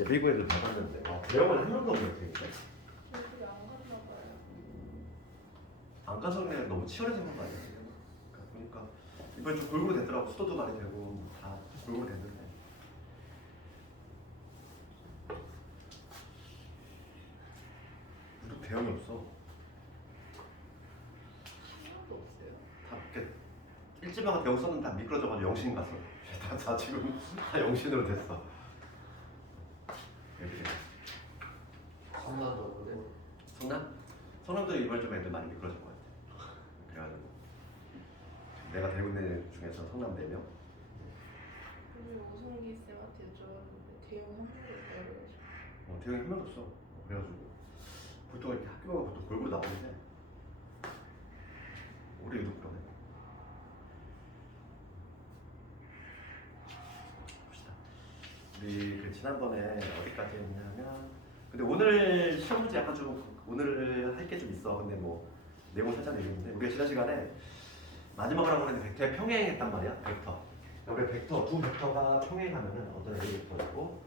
예비고에도 받았는데 대형은 한 명도 없는 데 저희들이 안 갔나 봐요. 안과 성능이 너무 치열해서 그런 거 아니야 지금? 보니까 이번에 좀 골고루 됐더라고. 수도도 많이 되고 다 골고루 됐는데 유독 대형이 없어. 하나도 없어요. 다 이렇게 일지방은 대형 썼는데 다 미끄러져가지고 영신 갔어. 다 지금 다 영신으로 됐어. 이렇게. 성난도 없는데 성남? 성남도 이번 좀 애들 많이 미끄러질 것 같아. 그래가지고 내가 데리고 있는 중에서 성남 4명. 오늘 오성기 쌤한테 여쭤봤는데 대형 한 명도 없다고 해가지고. 대형이 한 명도 없어. 그래가지고 보통 이렇게 학교가 보통 골고루 나오는데 올해 유독 그러네. 봅시다. 우리 그 지난번에 어디까지 했냐면 근데 오늘 시험 문제 약간 좀 오늘 할 게 좀 있어. 근데 뭐 내용 살짝 얘기했는데 우리가 지난 시간에 마지막으로 하고 있는 벡터의 평행했단 말이야. 벡터. 우리 벡터 두 벡터가 평행하면은 어떤 A 벡터고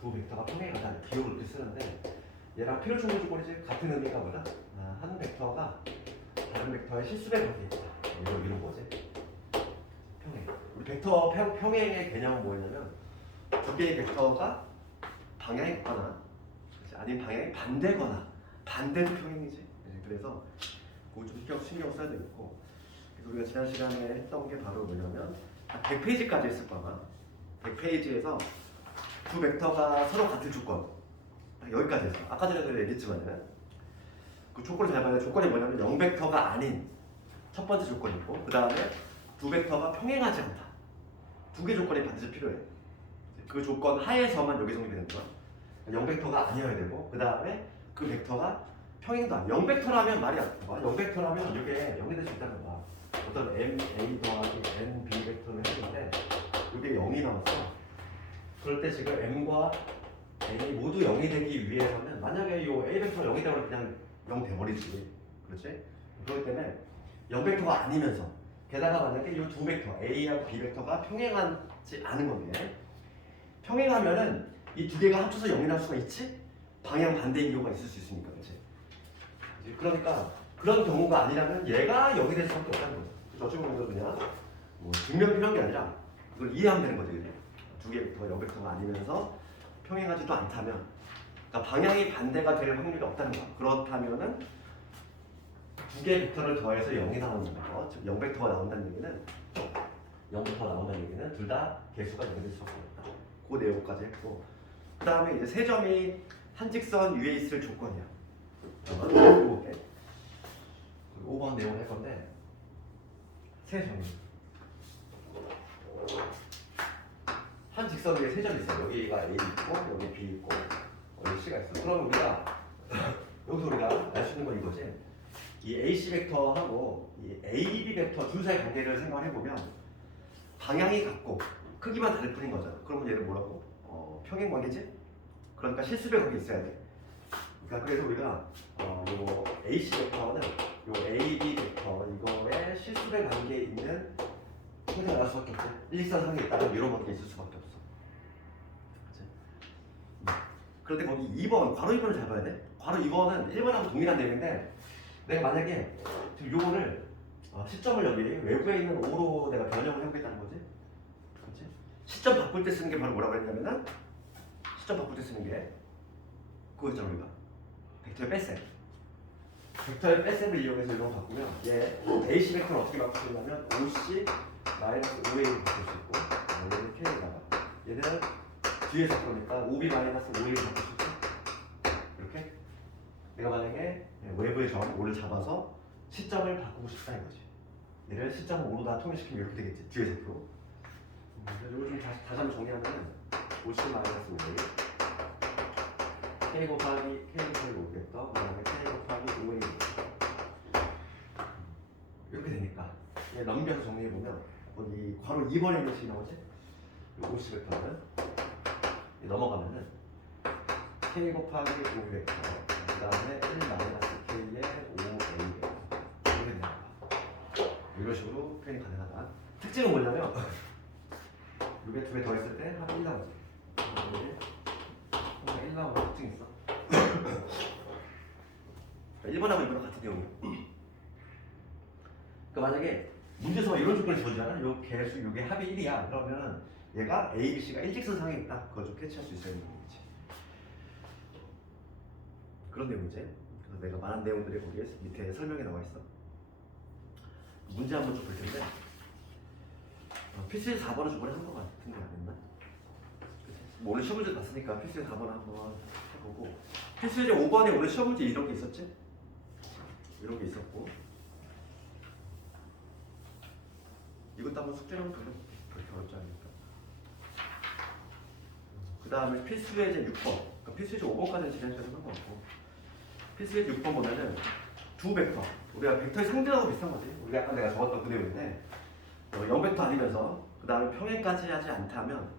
두 벡터가 평행하다 기호를 이렇게 쓰는데 얘랑 필요 충분 조건이지 같은 의미가 뭐냐? 한 벡터가 다른 벡터의 실수배 관계 있다. 이런 거지. 평행. 우리 벡터 평행의 개념은 뭐냐면 두 개의 벡터가 방향이 같거나 아니면 방향이 반대거나 반대도 평행이지. 네, 그래서 그거 좀 신경 써야 되겠고 그래서 우리가 지난 시간에 했던 게 바로 뭐냐면 100페이지까지 했을 거야. 100페이지에서 두 벡터가 서로 같은 조건 여기까지 했어. 아까 전에도 얘기했지만은 그 조건을 잘 봐야 돼. 조건이 뭐냐면 0벡터가 아닌 첫 번째 조건이고 그 다음에 두 벡터가 평행하지 않다. 두 개 조건이 반드시 필요해. 그 조건 하에서만 여기 성립되는 거야. 0벡터가 아니어야 되고 그 다음에 그 벡터가 평행도 아니야. 0벡터라면 말이 안 돼. 0벡터라면 이게 0이 될 수 있다는 거야. 어떤 m a 더하기 n b 벡터를 했는데 이게 0이 나왔어. 그럴 때 지금 m과 n이 모두 0이 되기 위해서는 만약에 이 a 벡터가 0이 되면 그냥 0 돼버리지. 그렇지? 그렇기 때문에 0벡터가 아니면서 게다가 만약에 이 두 벡터 a하고 b 벡터가 평행하지 않은 건데 평행하면은 이 두 개가 합쳐서 0이 날 수가 있지? 방향 반대인 경우가 있을 수 있으니까. 그렇지? 그러니까 그런 경우가 아니라면 얘가 0이 될 수밖에 없다는 거죠. 저쪽으로 보면 그냥 뭐 증명이 필요한 게 아니라 이걸 이해하면 되는 거지. 두 개 벡터가 0벡터가 아니면서 평행하지도 않다면 그러니까 방향이 반대가 될 확률이 없다는 거야. 그렇다면은 두 개 벡터를 더해서 0이 나오는 거, 즉 0벡터가 나온다는 얘기는 0벡터가 나온다는 얘기는 둘 다 개수가 0이 될 수밖에 없다. 그 내용까지 했고 그 다음에 이제 세 점이 한 직선 위에 있을 조건이야. 그리고 5번 내용을 할 건데 세 점이 한 직선 위에 세 점이 있어. 여기가 A 있고 여기 B 있고 여기 C가 있어. 그러면 우리가 여기서 우리가 알 수 있는 건 이거지. 이 AC 벡터하고 이 AB 벡터 둘 사이 관계를 생각을 해보면 방향이 같고 크기만 다를 뿐인 거잖아. 그러면 얘를 뭐라고? 평행 관계지? 그러니까 실수배 관계 있어야 돼. 그러니까 그래서 우리가 요 AC 벡터는 요 AB 벡터 이거에 실수배 관계에 있는 형태가 나올 수밖에 없지. 일직선상에 있다면 이런 관계 있을 수밖에 없어. 그치? 그런데 거기 2번, 괄호 2번을 잘 봐야 돼. 괄호 2번은 1번하고 동일한 내용인데 내가 만약에 지금 요거를 시점을 여기 외부에 있는 5로 내가 변형을 해보겠다는 거지. 그렇지? 시점 바꿀 때 쓰는 게 바로 뭐라고 했냐면은 시점 바꿀 때 쓰는 게 그거 있잖아 우리가 벡터의 뺄셈. 벡터의 뺄셈을 이용해서 이런 거 바꾸면 얘 AC 벡터를 어떻게 바꿀 수 있냐면 OC 마이너스 5A를 바꿀 수 있고 얘를 K에다가 얘는 뒤에서 그러니까 5B 마이너스 5A를 바꿀 수 있고 이렇게 내가 만약에 외부의 점 5를 잡아서 시점을 바꾸고 싶다 이거지. 얘를 시점을 5로 다 통일시키면 이렇게 되겠지. 뒤에서 프로. 그래서 이거 좀 다시 한번 정리하면은 50 마이너스 5A K 곱하기 K 곱하기 5겠다. 그 다음에 K 곱하기 5A 이렇게 되니까 얘 넘겨서 정리해보면 거기 괄호 2번에 있는 식이 나오지? 50 벡터는 넘어가면은 K 곱하기 5 벡터 그 다음에 1 마이너스 K의 5A 벡터 이렇게 됩니다. 이런 식으로 표현이 가능하다. 특징은 뭐냐면 이게 두 개 더했을 때 합이 1 나오지. 1번하고 2번은 같은 내용이에요. 그러니까 만약에 문제서가 이런 조건을 주어지잖아. 요 개수 요게 합이 1이야. 그러면은 얘가 A, B, C가 일직선상에 있다. 그걸 좀 캐치할 수 있어야 되는 거지. 그런 내용이지. 그래서 내가 말한 내용들이 거기에 밑에 설명에 나와 있어. 문제 한번 좀 볼 텐데. 필수의 4번은 저번에 한 거 같은데 안 했나? 뭐 오늘 시험 문제 봤으니까 필수의 4번 한번 해보고. 필수의 5번에 오늘 시험 문제 이런 게 있었지? 이런 게 있었고. 이것도 한번 숙제로 한번 돌려볼게. 그렇게 어렵지 않으니까. 그 다음에 필수예제 6번. 그러니까 필수예제 5번까지는 진행해도 상관없고. 필수예제 6번 보면은 두 벡터. 우리가 벡터의 상대하고 비슷한 거지. 우리가 아까 내가 적었던 그 내용인데 0벡터 아니면서 그 다음에 평행까지 하지 않다면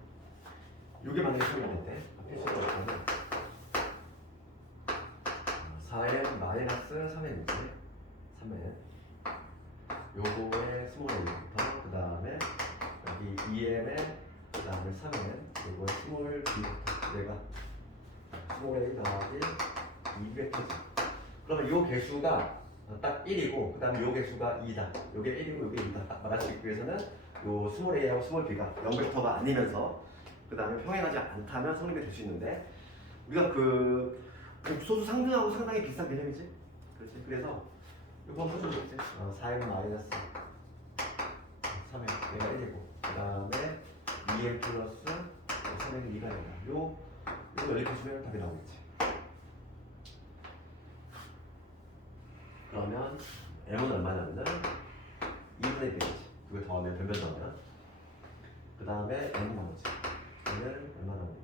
이게 만약에 설명인데 필수예제 5번은 4n 마이너스 3n이지. 3n. 요거의 스몰 a부터 그 다음에 여기 2n에 그 다음에 3n 요거의 스몰 b부터 얘가 스몰 a 더하기 2벡터지. 그러면 요 개수가 딱 1이고 그 다음에 요 개수가 2다. 요게 1이고 요게 2다. 딱 말할 수 있기 위해서는 요 스몰 a하고 스몰 b가 0벡터가 아니면서 그 다음에 평행하지 않다면 성립이 될 수 있는데 우리가 그 소수 상등하고 상당히 비슷한 개념이지. 그렇지. 그래서 이거 한번 해줘야겠지. 4n 마이너스 3n 얘가 1이고 그 다음에 2n 플러스 3n 2가 된다. 이거 연립해주면 답이 나오겠지. 그러면 m은 얼마냐면은 2분의 1이지. 그걸 더하면 변변 더하면 그 다음에 n 나오지. n은 얼마 나오니?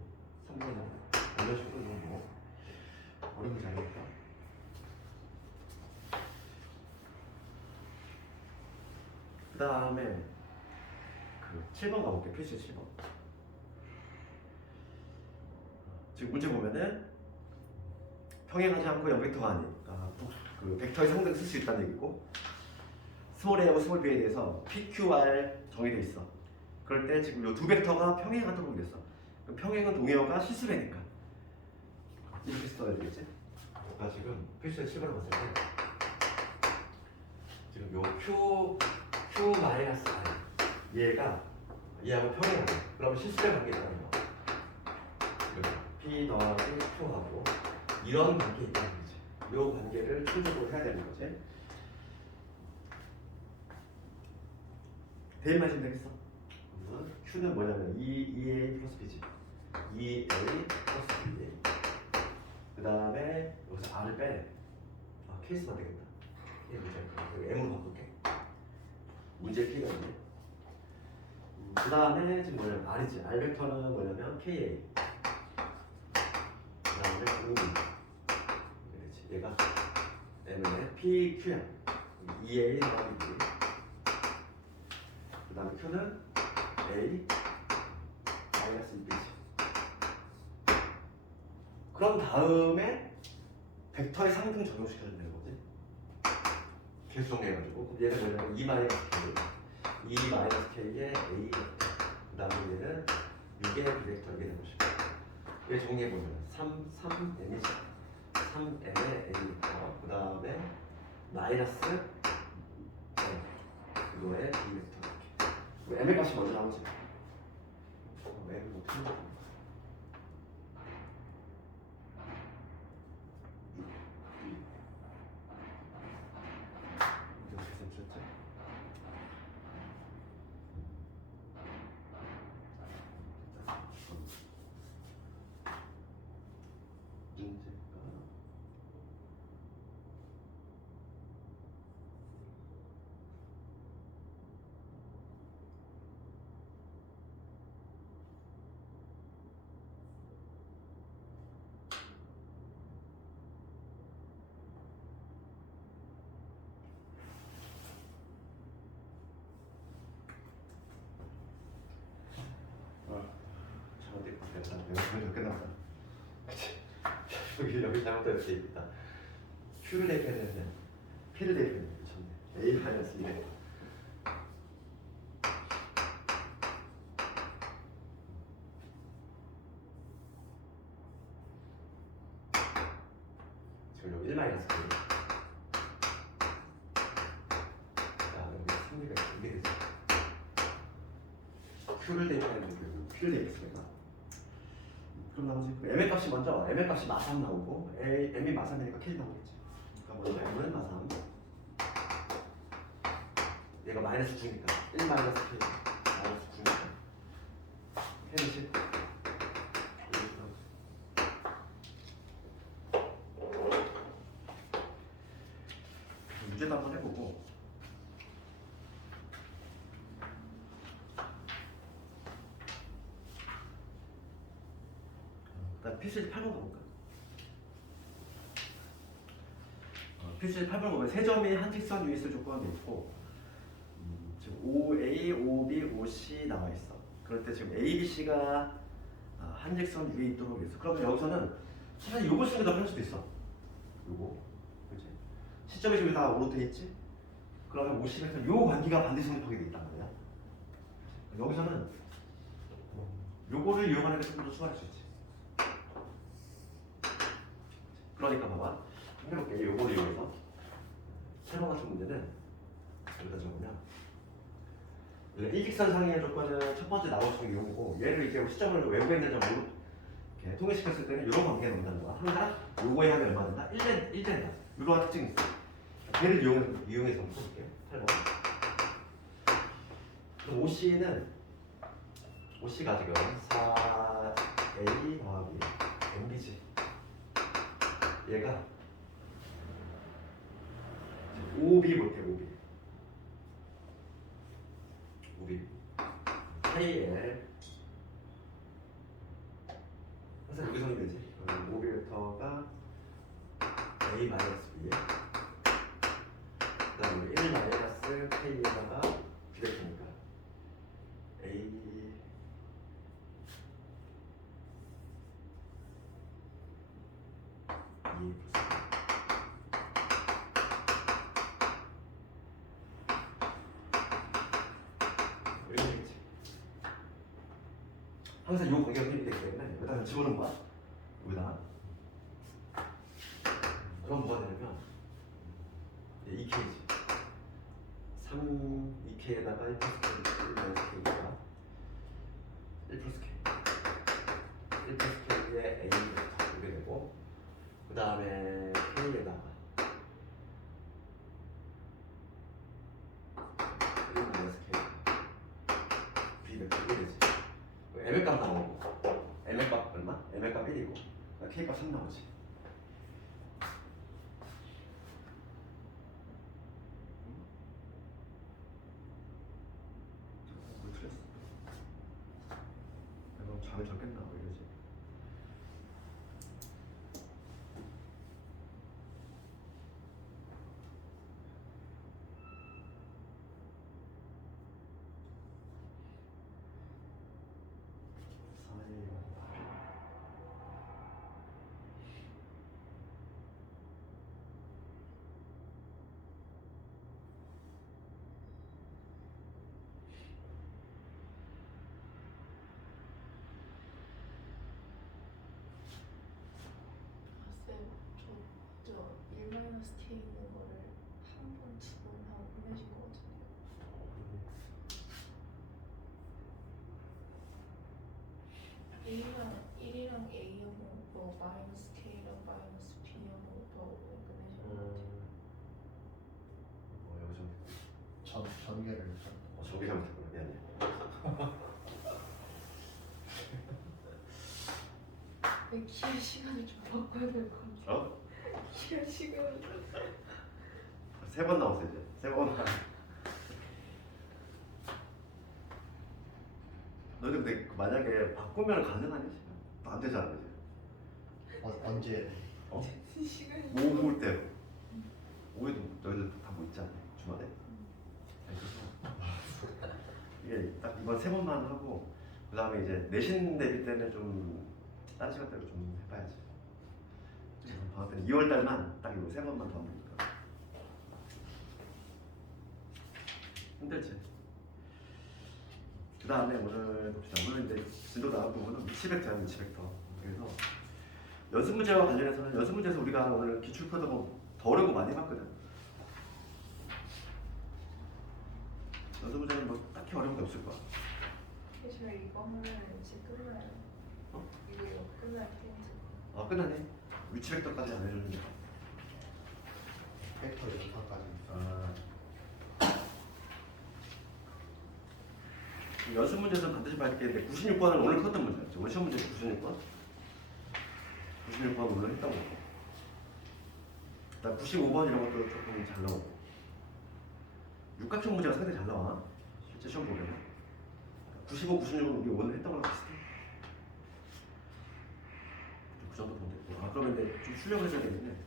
3분의 1 이런 식으로 뭐 어려운 문제 아니니까. 그 다음에 그 7번 가볼게. 필수 7번. 지금 문제 보면은 평행하지 않고 0벡터가 아닌 그 벡터의 상등을 쓸 수 있다는 얘기고 스몰 a하고 스몰 b에 대해서 PQR 정의돼 있어. 그럴 때 지금 이 두 벡터가 평행하도록 됐어. 그럼 평행은 동의어가 실수라니까 이렇게 써야 되겠지? 나 지금 필수의 7번을 봤을 때 지금 요 Q 마이너스 I 얘가 얘하고 평행하고 그러면 실수의 관계라는 거. P 더하기 Q하고 이런 관계 있다는 거지. 요 관계를 추적으로 해야 되는 거지. 대입만 해주면 되겠어. Q는 뭐냐면 2A 플러스 B지. 2A 플러스 B. 그 다음에 여기서 R을 빼. 케이스만 되겠다. 문제 M으로 바꿀게. 문제 K가 있네. 그 다음에 지금 뭐냐면 R이지. R 벡터는 뭐냐면 KA. 그 다음에 U. 그렇지. 얘가 M의 PQ야. 2A 더하기 B. 그 다음에 Q는 A 마이너스 2B지. 그럼 다음에 벡터의 상등 적용시켜주면 되는 거지. 개수 정리해가지고 얘는 뭐냐면 2 마이너스 K 2 마이너스 K의 A 그 다음에 얘는 6의 비벡터 이게 되는 것이고 얘 정리해보면 3N이지 3N의 A부터 그 다음에 마이너스 N 이거의 B벡터 이렇게 M의 값이 먼저 나오지. M을 못 풀고 여기 끝났다. 여기 잘못되어 있다. Q를 대입해야 되는데 P를 대입해야 되는데 A 마이너스 2래. 지금 여기 1 마이너스 K Q를 대입하는데 Q를 대입했으니까. 그럼 나머지 M의 값이 먼저 M의 값이 마삼 나오고 M이 마삼이니까 K 나오겠지. 그러니까 먼저 M은 마삼. 얘가 마이너스 9니까 1 마이너스 K 마이너스 9니까 K는 10. 문제도 한번 해보고. 일단 필수 8번 볼까? 필수 8번 보면 세 점이 한 직선 위에 있을 조건이 있고 지금 OA, OB, OC 나와 있어. 그럴 때 지금 A, B, C가 한 직선 위에 있도록 했어. 그러면 여기서는 차라리 요거 쓰는 게 더 편할 수도 있어. 요거, 그렇지? 시점이 지금 다 오로 돼 있지? 그러면 OC에서 요 관계가 반드시 성립하게 돼 있단 말이야. 여기서는 요거를 이용하는 게 조금 더 수월할 수 있지. 그러니까 봐봐. 해볼게. 요거를 이용해서 세 번 같은 문제는 여기다 적으면 일직선상의 조건은 첫 번째 나올 수 있는 요거고 얘를 이제 시점을 외부에 있는 점으로 이렇게 통일시켰을 때는 이런 관계가 나온다는 거야. 항상 요거의 합이 얼마 된다? 1된다. 이러한 특징이 있어. 걔를 이용해서 한번 써볼게. 8번. 그럼 OC가 지금 4A 더하기 MB지. 얘가 OB 볼게. OB KL 항상 여기 성립되지. OB 벡터가 A 마이너스 B에 그 다음에 1 마이너스 K에다가 B 벡터니까 A 플러스 이렇게 되겠지. 항상 이 관계가 생기기 때문에 여기다가 집어넣은 거야. 여기다가. 그럼 뭐가 되냐면 2K지. 2K에다가 1 플러스 K, 1 마이너스 K가 1 플러스 K. 1 플러스 K에 A 벡터 이렇게 되고 그 다음에 K에다가 1 마이너스 K B 벡터 1이지. M의 값 나오고 M의 값 얼마? M의 값 1이고 K 값 3 나오지. 뭐 틀렸어? 내가 잠이 적겠나? 왜 이러지? 저 1 마이너스 K 있는 거를 한 번, 두 번 하고 보내신 거 같은데. A랑 1이랑 A하고 뭐 마이너스 K랑 마이너스 B하고 또 보내신 거 같아요. 여기 좀 전개를 저기 잘못했구나. 미안해. 내 기할 시간을 좀 바꿔야 될 것 같아. 어? 기할 시간을 좀. 3번 나왔어 이제. 3번. 너희들 근데 만약에 바꾸면 가능하니 지금? 안 되잖아 이제. 언제 어? 시간이 오후 때. 오후에도 너희들 다 뭐 있잖아 주말에. 이게 딱 이번 3번만 하고 그 다음에 이제 내신 대비 때는 좀 다른 시간대로 좀 해봐야지. 방학 때는 2월 달만 딱 이거 3번만 더 하면 되니까. 힘들지. 그 다음에 오늘 봅시다. 오늘 이제 진도 나온 부분은 위치벡터야, 위치벡터. 그래서 연습 문제와 관련해서는 연습 문제에서 우리가 오늘 기출표도 더 어려운 거 많이 봤거든. 연습 문제는 뭐 딱히 어려운 게 없을 거야. 어차피 저희 이거 하면 이제 끝나요. 어? 이거 끝날 텐트. 아 끝나네. 위치 벡터까지 안 해줬는데. 벡터 연산까지. 아. 연습 문제는 반드시 밝겠는데 96번은 오늘 풀었던 문제였죠. 오늘 시험 문제 96번. 96번 오늘 했던 거고. 나 95번 이런 것도 조금 잘 나오고. 육각형 문제가 상당히 잘 나와. 실제 시험 보면. 95, 96은 우리 오늘 했던 거랑 비슷해. 그 정도 보면 됐고. 아 그러면 이제 좀 출력을 해줘야 되는데.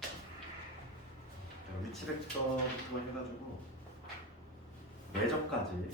자, 위치 벡터부터 해가지고 매접까지.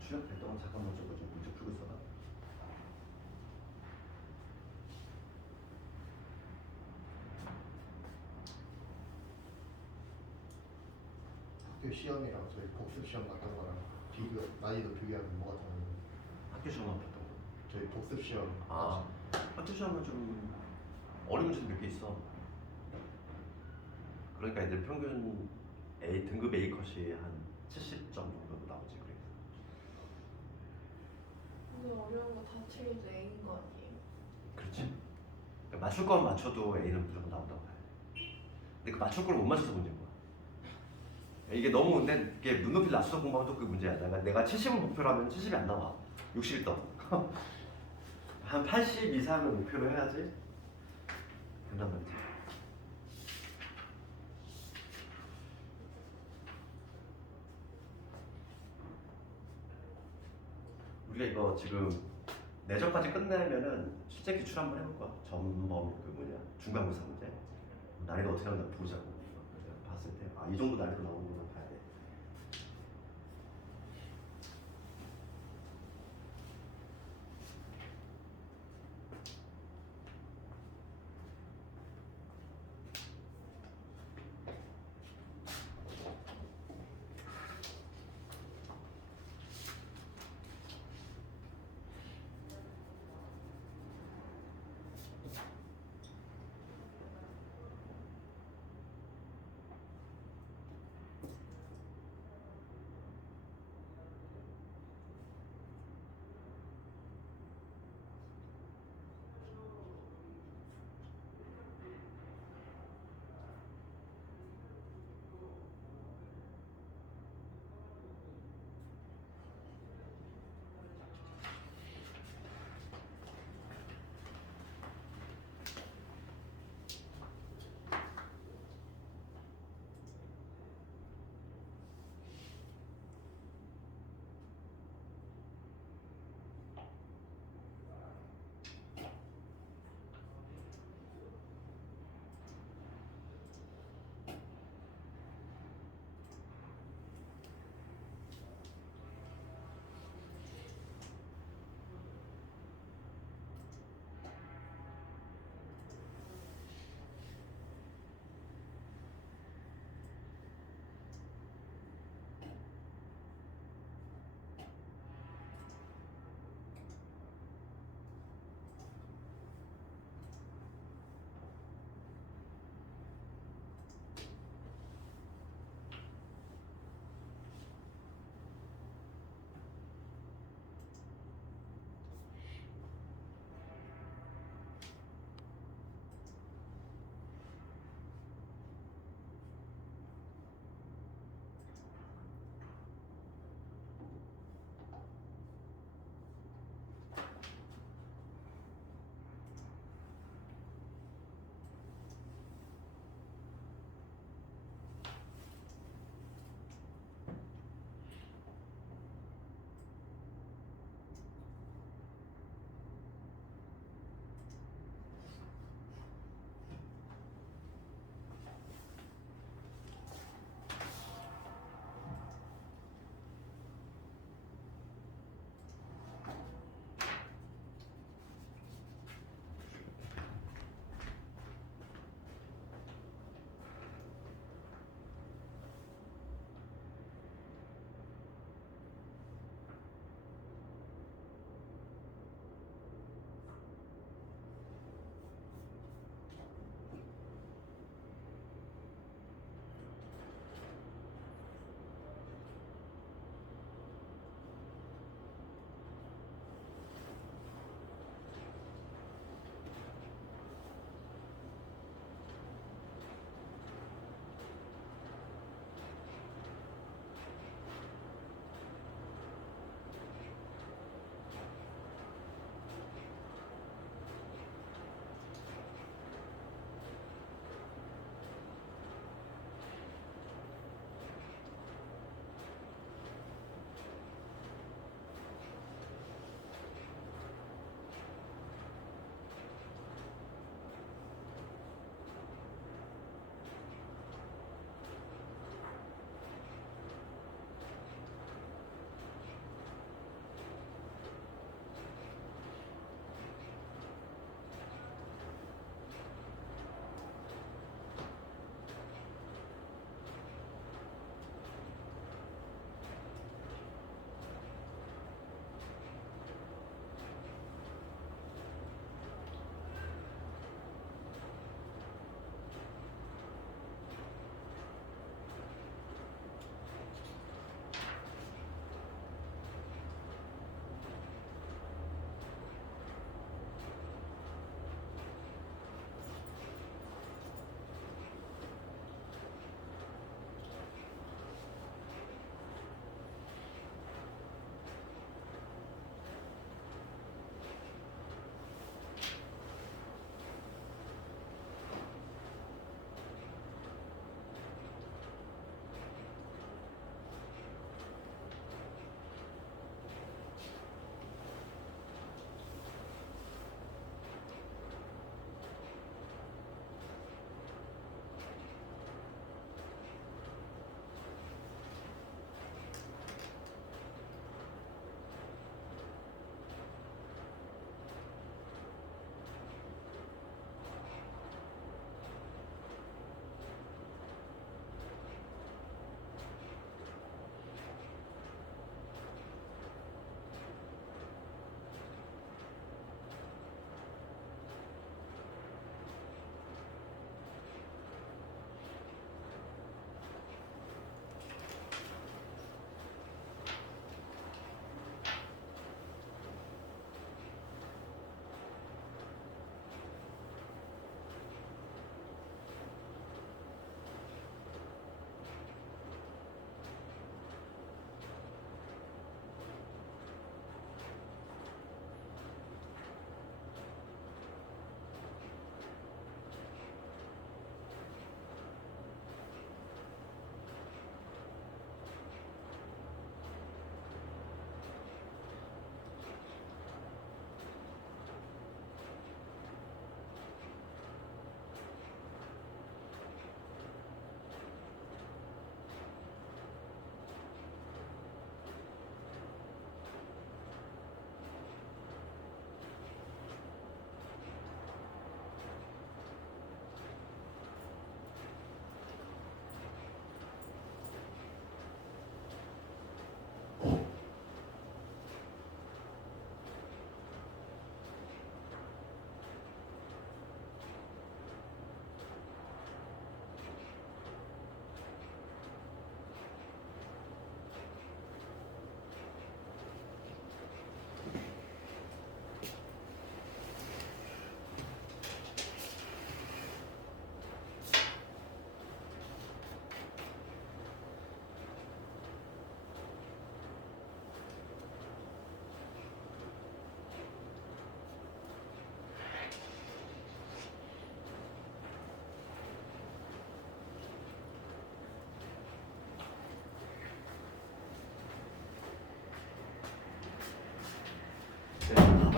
출력 될 동안 잠깐만 좀 문제 풀고 있어봐. 학교 시험이랑 저희 복습 시험 같은 거랑 비교 난이도 비교하면 뭐가 다른가요? 학교 시험 앞했던 거. 저희 복습 시험. 아, 학교 시험은 좀 어려운 문제도 몇 개 있어. 그러니까 애들 평균 A 등급 A 컷이 한 70점 정도 나오지 그래. 근데 어려운 거 다 틀려도 A인 거 아니에요? 그렇지. 그러니까 맞출 거만 맞춰도 A는 무조건 나온다고 해. 근데 그 맞출 걸 못 맞춰서 문제인 거야. 이게 너무 근데 이게 눈높이를 낮춰서 공부하면 또 그게 문제야. 내가 70을 목표로 하면 70이 안 나와. 60이 떠. 한 80 이상을 목표로 해야지 된단 말이지. 우리가 이거 지금 내전까지 끝내면은 실제 기출 한번 해볼 거야. 전범 그 뭐냐 중간고사 문제. 난이도 어떻게 나오나 보자고. 내가 봤을 때 아 이 정도 난이도 나오는구나 봐야 돼.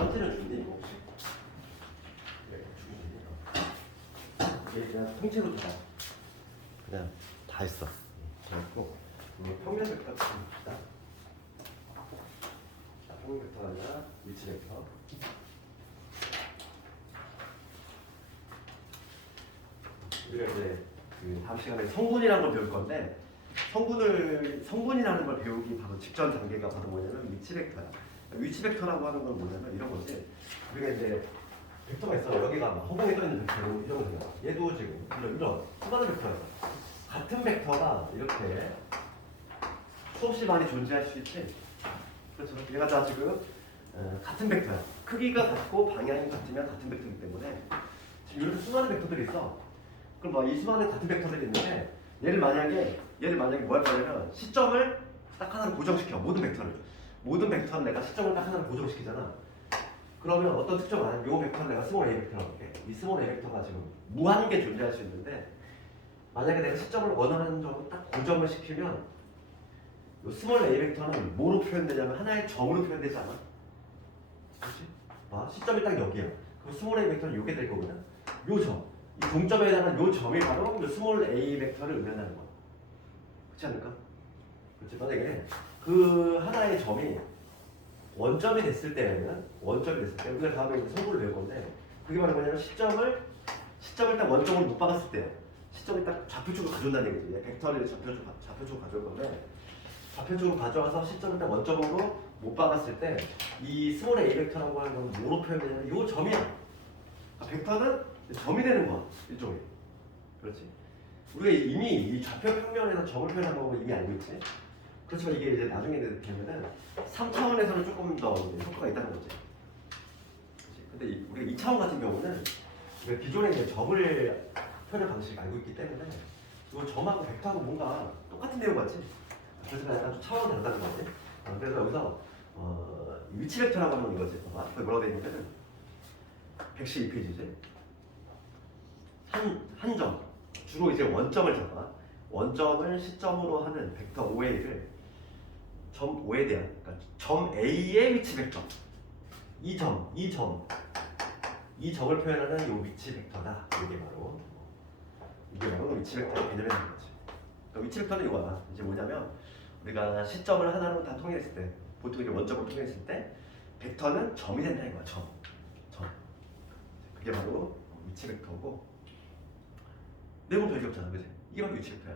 나머지는 준비 뭐 혹시? 네, 준비. 이게 그냥 통째로 다 그냥 다 했어. 다 했고 이게 평면 벡터 봅시다. 자, 평면 벡터가 아니라 위치 벡터. 우리가 이제 그 다음 시간에 성분이라는 걸 배울 건데 성분이라는 걸 배우기 바로 직전 단계가 바로 뭐냐면 위치 벡터야. 위치 벡터라고 하는 건 뭐냐면 이런 거지. 우리가 이제 벡터가 있어. 여기가 막 허공에 떠 있는 벡터 이런 거잖아. 얘도 지금 이런 수많은 벡터야. 같은 벡터가 이렇게 수없이 많이 존재할 수 있지. 그렇죠. 얘가 다 지금 같은 벡터야. 크기가 같고 방향이 같으면 같은 벡터이기 때문에 지금 이렇게 수많은 벡터들이 있어. 그럼 뭐 이 수많은 같은 벡터들이 있는데 얘를 만약에 뭐 할 거냐면 시점을 딱 하나로 고정시켜. 모든 벡터는 내가 시점을 딱 하나로 고정시키잖아. 그러면 어떤 특정 안 요 벡터는 내가 스몰 a 벡터라고 할게. 이 스몰 a 벡터가 지금 무한 개 존재할 수 있는데 만약에 내가 시점을 원하는 점으로 딱 고정을 시키면 요 스몰 a 벡터는 뭐로 표현되냐면 하나의 점으로 표현되지 않아? 그렇지? 시점이 딱 여기야. 그럼 스몰 a 벡터는 요게 될 거거든. 요 점, 이 동점에 해당하는 요 점이 바로 요 스몰 a 벡터를 의미한다는 거야. 그렇지 않을까? 그렇지. 만약에 그 하나의 점이 원점이 됐을 때는 우리가 다음에 이제 성분을 배울 건데 그게 바로 뭐냐면 시점을 딱 원점으로 못 박았을 때 시점이 딱 좌표 쪽으로 가져온다는 얘기지. 벡터를 좌표 쪽으로 가져올 건데 좌표 쪽으로 가져와서 시점을 딱 원점으로 못 박았을 때 이 스몰 a 벡터라고 하는 건 뭐로 표현되냐면 이 점이야. 벡터는 점이 되는 거야. 일종의. 그렇지. 우리가 이미 이 좌표 평면에서 점을 표현한 방법을 이미 알고 있지. 그렇지만 이게 이제 나중에 되면은 3차원에서는 조금 더 효과가 있다는 거지. 그렇지. 근데 우리가 2차원 같은 경우는 우리가 기존에 이제 점을 표현한 방식을 알고 있기 때문에 이 점하고 벡터하고 뭔가 똑같은 내용 같지. 그래서 약간 좀 차원이 다르다는 거지. 그래서 여기서 위치 벡터라고 하는 이거지. 봐봐. 거기 뭐라고 되어 있냐면은 112페이지지. 한 점. 주로 이제 원점을 잡아. 원점을 시점으로 하는 벡터 OA를 점 O에 대한, 그러니까 점 A의 위치 벡터. 이 점을 표현하는 이 위치 벡터다. 이게 바로 위치 벡터의 개념이 되는 거지. 그러니까 위치 벡터는 이거야. 이제 뭐냐면 우리가 시점을 하나로 다 통일했을 때, 보통 이제 원점을 통일했을 때 벡터는 점이 된다 이거야. 점. 그게 바로 위치 벡터고. 내용은 별게 없잖아, 그지? 이게 바로 위치 벡터야.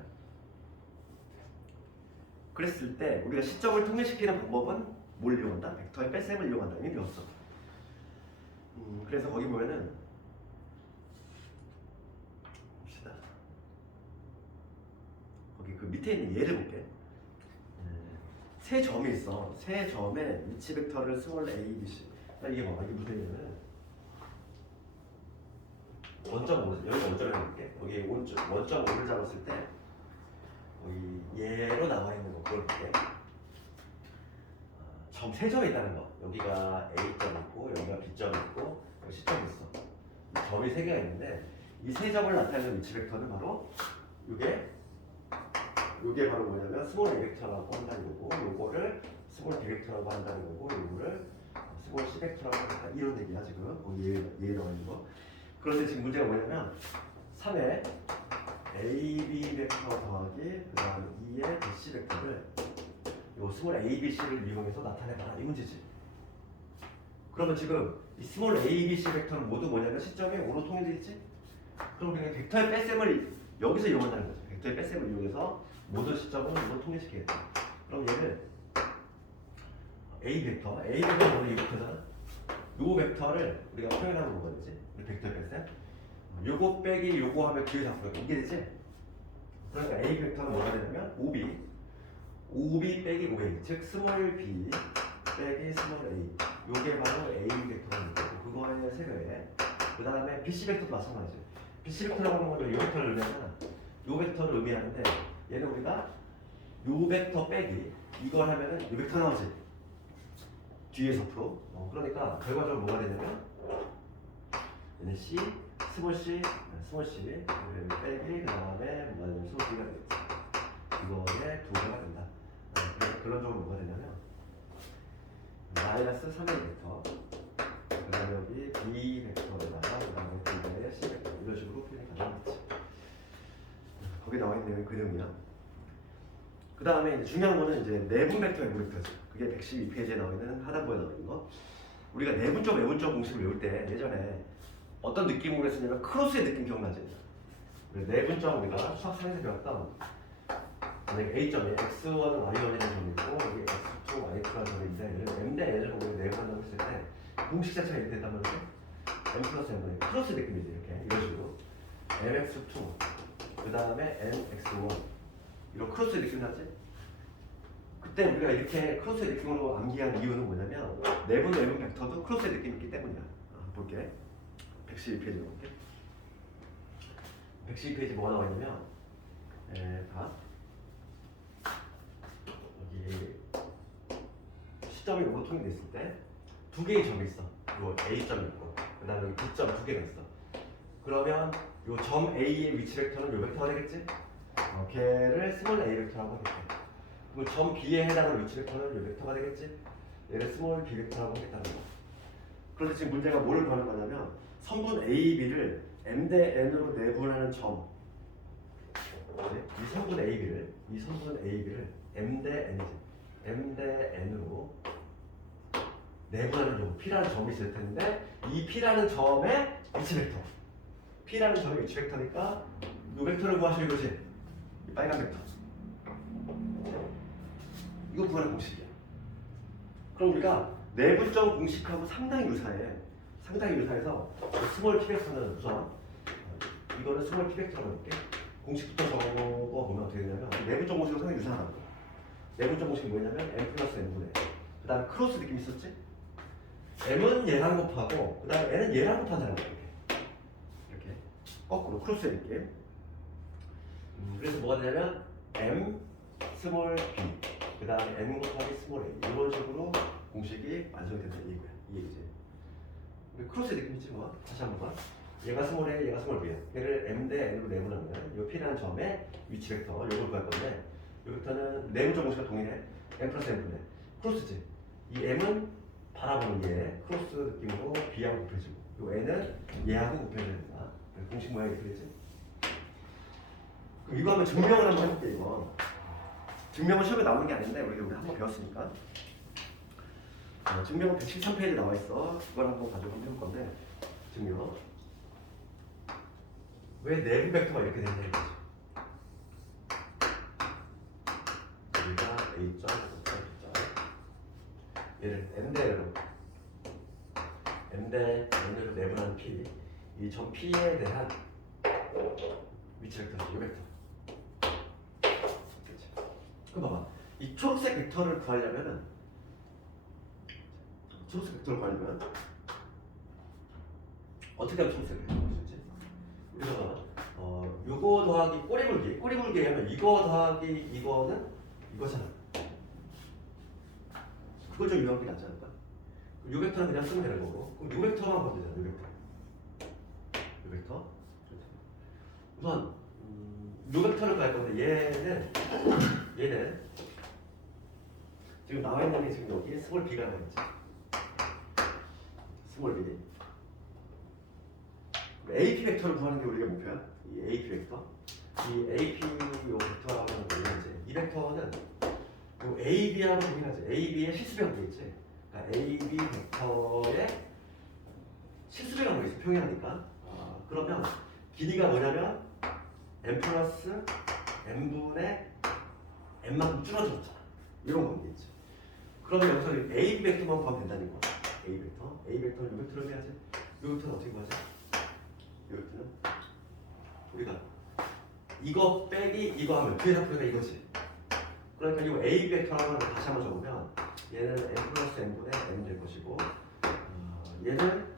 그랬을 때 우리가 시점을 통일시키는 방법은 뭘 이용한다? 벡터의 뺄셈을 이용한다. 이미 배웠어. 그래서 거기 보면은 봅시다. 거기 그 밑에 있는 예를 볼게. 세 점이 있어. 세 점에 위치 벡터를 스몰 a, b, c. 이게 봐봐. 이게 무슨 얘기냐면 원점 5, 여기 원점을 해볼게. 여기 원점 5를 잡았을 때 여기 얘로 나와 있는 거 그걸 볼게. 점 세 점이 있다는 거. 여기가 A점 있고 여기가 B점 있고 여기 C점 있어. 점이 세 개가 있는데 이 세 점을 나타내는 위치 벡터는 바로 요게 바로 뭐냐면 스몰 A 벡터라고 한다는 거고 요거를 스몰 B 벡터라고 한다는 거고 요거를 스몰 C 벡터라고 한다. 이런 얘기야 지금. 얘에 나와 있는 거. 그런데 지금 문제가 뭐냐면 3에 AB 벡터 더하기 그 다음에 2의 BC 벡터를 요 스몰 ABC를 이용해서 나타내봐라 이 문제지. 그러면 지금 이 스몰 ABC 벡터는 모두 뭐냐면 시점에 5로 통일되어 있지? 그럼 그냥 벡터의 뺄셈을 여기서 이용한다는 거죠. 벡터의 뺄셈을 이용해서 모든 시점을 5로 통일시키겠다. 그럼 얘를 A 벡터는 원래 이 벡터잖아. 요 벡터를 우리가 표현하는 거겠지? 벡터의 뺄셈. 요거 빼기 요거 하면 뒤에 잡고 이게 되지? 그러니까 A 벡터는 뭐가 되냐면 OB 빼기 OA, 즉 스몰 B 빼기 스몰 A. 요게 바로 A 벡터라는 거고 그거의 세로에 그 다음에 BC 벡터도 마찬가지죠. BC 벡터라고 하는 건 요 벡터를 의미하잖아. 요 벡터를 의미하는데 얘는 우리가 요 벡터 빼기 이걸 하면은 요 벡터 나오지? 뒤에서 프로. 그러니까 결과적으로 뭐가 되냐면 얘는 C, 스몰 C 빼기 그 다음에 뭐냐면 스몰 B가 되겠지. 이거의 두 개가 된다. 그래서 결론적으로 뭐가 되냐면 마이너스 3의 벡터 그다음에 여기 B 벡터에다가 그다음에 B의 C 벡터 이런 식으로 표현이 가능하겠지. 거기 나와 있는 내용이 그 내용이야. 그 다음에 이제 중요한 거는 이제 내분 벡터, 외분 벡터지. 그게 112페이지에 나와 있는 하단부에 나와 있는 거. 우리가 내분적, 외분적 공식을 외울 때 예전에 어떤 느낌으로 했었냐면 크로스의 느낌 기억나지? 내분적 우리가 수학상에서 배웠던 만약에 A점에 X1, Y1이라는 점이 있고 여기 X2, Y2라는 점이 있는데 M 대 N을 보고 내분한다고 했을 때 공식 자체가 이렇게 됐단 말이지? M 플러스 N분의 크로스의 느낌이지 이렇게 이런 식으로 MX2 그 다음에 NX1 이런 크로스의 느낌 나지? 그때 우리가 이렇게 크로스의 느낌으로 암기한 이유는 뭐냐면 내분 외분 벡터도 크로스의 느낌이 있기 때문이야. 볼게. 112페이지 볼게. 112페이지 뭐가 나와 있냐면 봐. 여기 시점이 오로통이 됐을 때 두 개의 점이 있어. 요 A점이 있고 그 다음에 여기 B점 두 개가 있어. 그러면 요 점 A의 위치 벡터는 요 벡터가 되겠지? 걔를 스몰 A 벡터라고 하겠다. 그럼 점 B에 해당하는 위치 벡터는 요 벡터가 되겠지? 얘를 스몰 B 벡터라고 하겠다는 거야. 그런데 지금 문제가 뭘 구하는 거냐면 선분 A, B를 M 대 N으로 내분하는 점. 이 선분 A, B를 M 대 N이지. M 대 N으로 내분하는 점, P라는 점이 있을 텐데 이 P라는 점의 위치 벡터. P라는 점의 위치 벡터니까 이 벡터를 구하시는 거지. 이 빨간 벡터. 이거 구하는 공식이야. 그럼 우리가 내분점 공식하고 상당히 유사해. 상당히 유사해서 스몰 P 벡터는 우선 이거는 스몰 P 벡터라고 할게. 공식부터 적어보면 어떻게 되냐면 내분점 공식은 상당히 유사하다는 거야. 내분점 공식이 뭐냐면 M 플러스 N분의 그 다음에 크로스 느낌 있었지? M은 얘랑 곱하고 그 다음에 N은 얘랑 곱하자는 거야. 이렇게 거꾸로 크로스의 느낌. 그래서 뭐가 되냐면 M 스몰 B 그 다음에 M 곱하기 스몰 A 이런 식으로 공식이 완성이 된다 이 얘기야. 이 얘기지. 우리 크로스의 느낌 있지 뭐. 다시 한번 봐. 얘가 스몰 A, 얘가 스몰 B야. 얘를 M 대 N으로 내분하면 이 P라는 점의 위치 벡터 요걸 구할 건데 이 벡터는 내분점 공식과 동일해. M 플러스 N분의 크로스지. 이 M은 바라보는 얘 크로스 느낌으로 B하고 곱해지고 이 N은 얘하고 곱해져야 된다. 공식 모양이 이렇게 되지. 그럼 이거 한번 증명을 한번 해볼게 이거. 증명은 시험에 나오는 게 아닌데 우리 한번 배웠으니까. 증명은 113페이지에 나와 있어. 그걸 한번 가지고 한번 해볼 건데 증명. 왜 내분 벡터가 이렇게 되냐 이거지. 여기가 A점, B점. 얘를 M 대 N으로 내분한 P. 이 점 P에 대한 위치 벡터지 이 벡터. 그럼 봐봐. 이 초록색 벡터를 구하려면 어떻게 하면 초록색 벡터를 구할 수 있지? 우리가 요거 더하기 꼬리물기 하면 이거 더하기 이거는 이거잖아. 그걸 좀 유형이 낫지 않을까? 요 벡터는 그냥 쓰면 되는 거고 그럼 요 벡터만 보면 되잖아. 요 벡터 우선 요 벡터를 구할 건데 얘는 지금 나와 있는 게 지금 여기에 스몰 B가 나와 있지. 스몰 B. AP 벡터를 구하는 게 우리가 목표야. 이 AP 벡터. 이 AP 요 벡터라고 하는 게 뭐지? 이 벡터는 요 AB하고 동일하지. AB의 실수배가 되겠지. 그러니까 AB 벡터의 실수배가 뭐 있어? 표현하니까. 그러면 길이가 뭐냐면 M 플러스 M분의 M만큼 줄어들었잖아. 이런 관계있지. 그러면 여기서 A 벡터만 구하면 된다는 거야. A 벡터는 이 벡터를 해야지. 이 벡터는 어떻게 구하지? 이 벡터는 우리가 이거 빼기 이거 하면 뒤에 합표가 이거지. 그러니까 이 A 벡터라고 하는 걸 다시 한번 적으면 얘는 M 플러스 N분의 M 될 것이고 얘는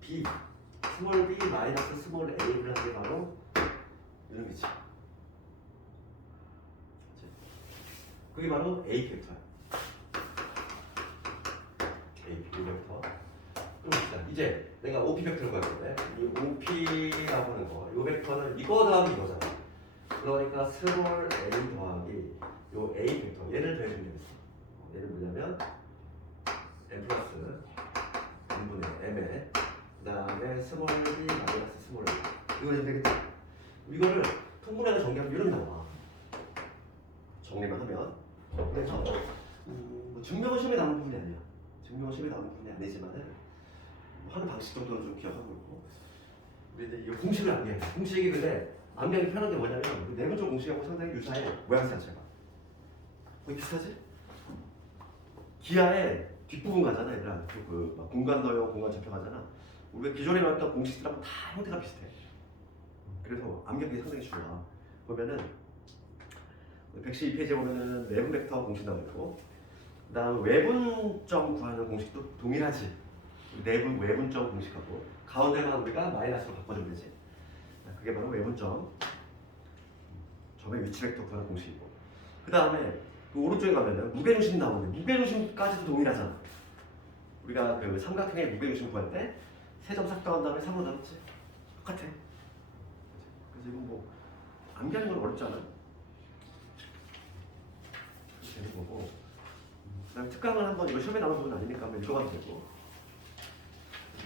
B 스몰 B 마이너스 스몰 A를 하는 게 바로 이런 거지. 그게 바로 A 벡터야. A 벡터. 그럼 이제 내가 OP 벡터를 구할 건데 이 OP라고 하는 거, 이 벡터는 이거 더하기 이거잖아. 그러니까 스몰 A 더하기 요 A 벡터 얘를 더해주면 되겠어. 얘는 뭐냐면 M 플러스 n분의 m에 그 다음에 스몰 b 마이너스 스몰 a 이거 해도 되겠지? 이거를 통분해서 정리하면 이렇게 나와. 정리만 하면 그래서 뭐 증명은 시험에 나오는 부분이 아니야. 증명은 시험에 나오는 부분이 아니지만은 하는 방식 정도는 좀 기억하고 있고 우리 이제 이 공식을 암기해. 공식이 근데 암기하기 편한 게 뭐냐면 우리 내분적 공식하고 상당히 유사해. 모양 자체가 거의 비슷하지? 기하의 뒷부분 가잖아 얘들아. 그 공간 더요 공간 접혀 가잖아. 우리가 기존에 나왔던 공식들하고 다 형태가 비슷해. 그래서 암기하기 상당히 좋아. 보면은 112페이지에 보면은 내분 벡터 공식 나오고 그 다음 외분점 구하는 공식도 동일하지. 내분 외분점 공식하고 가운데만 우리가 마이너스로 바꿔주면 되지. 그게 바로 외분점 점의 위치 벡터 구하는 공식이고 그 다음에 그 오른쪽에 가면은 무게중심 나오는데 무게중심까지도 동일하잖아. 우리가 그 삼각형의 무게중심 구할 때 세 점 싹 더한 다음에 3으로 나눴지. 똑같아. 그래서 이건 뭐 암기하는 건 어렵지 않아. 되는 거고. 그다음에 특강은 한번 이거 시험에 나온 부분 아니니까 한번 읽어봐도 되고.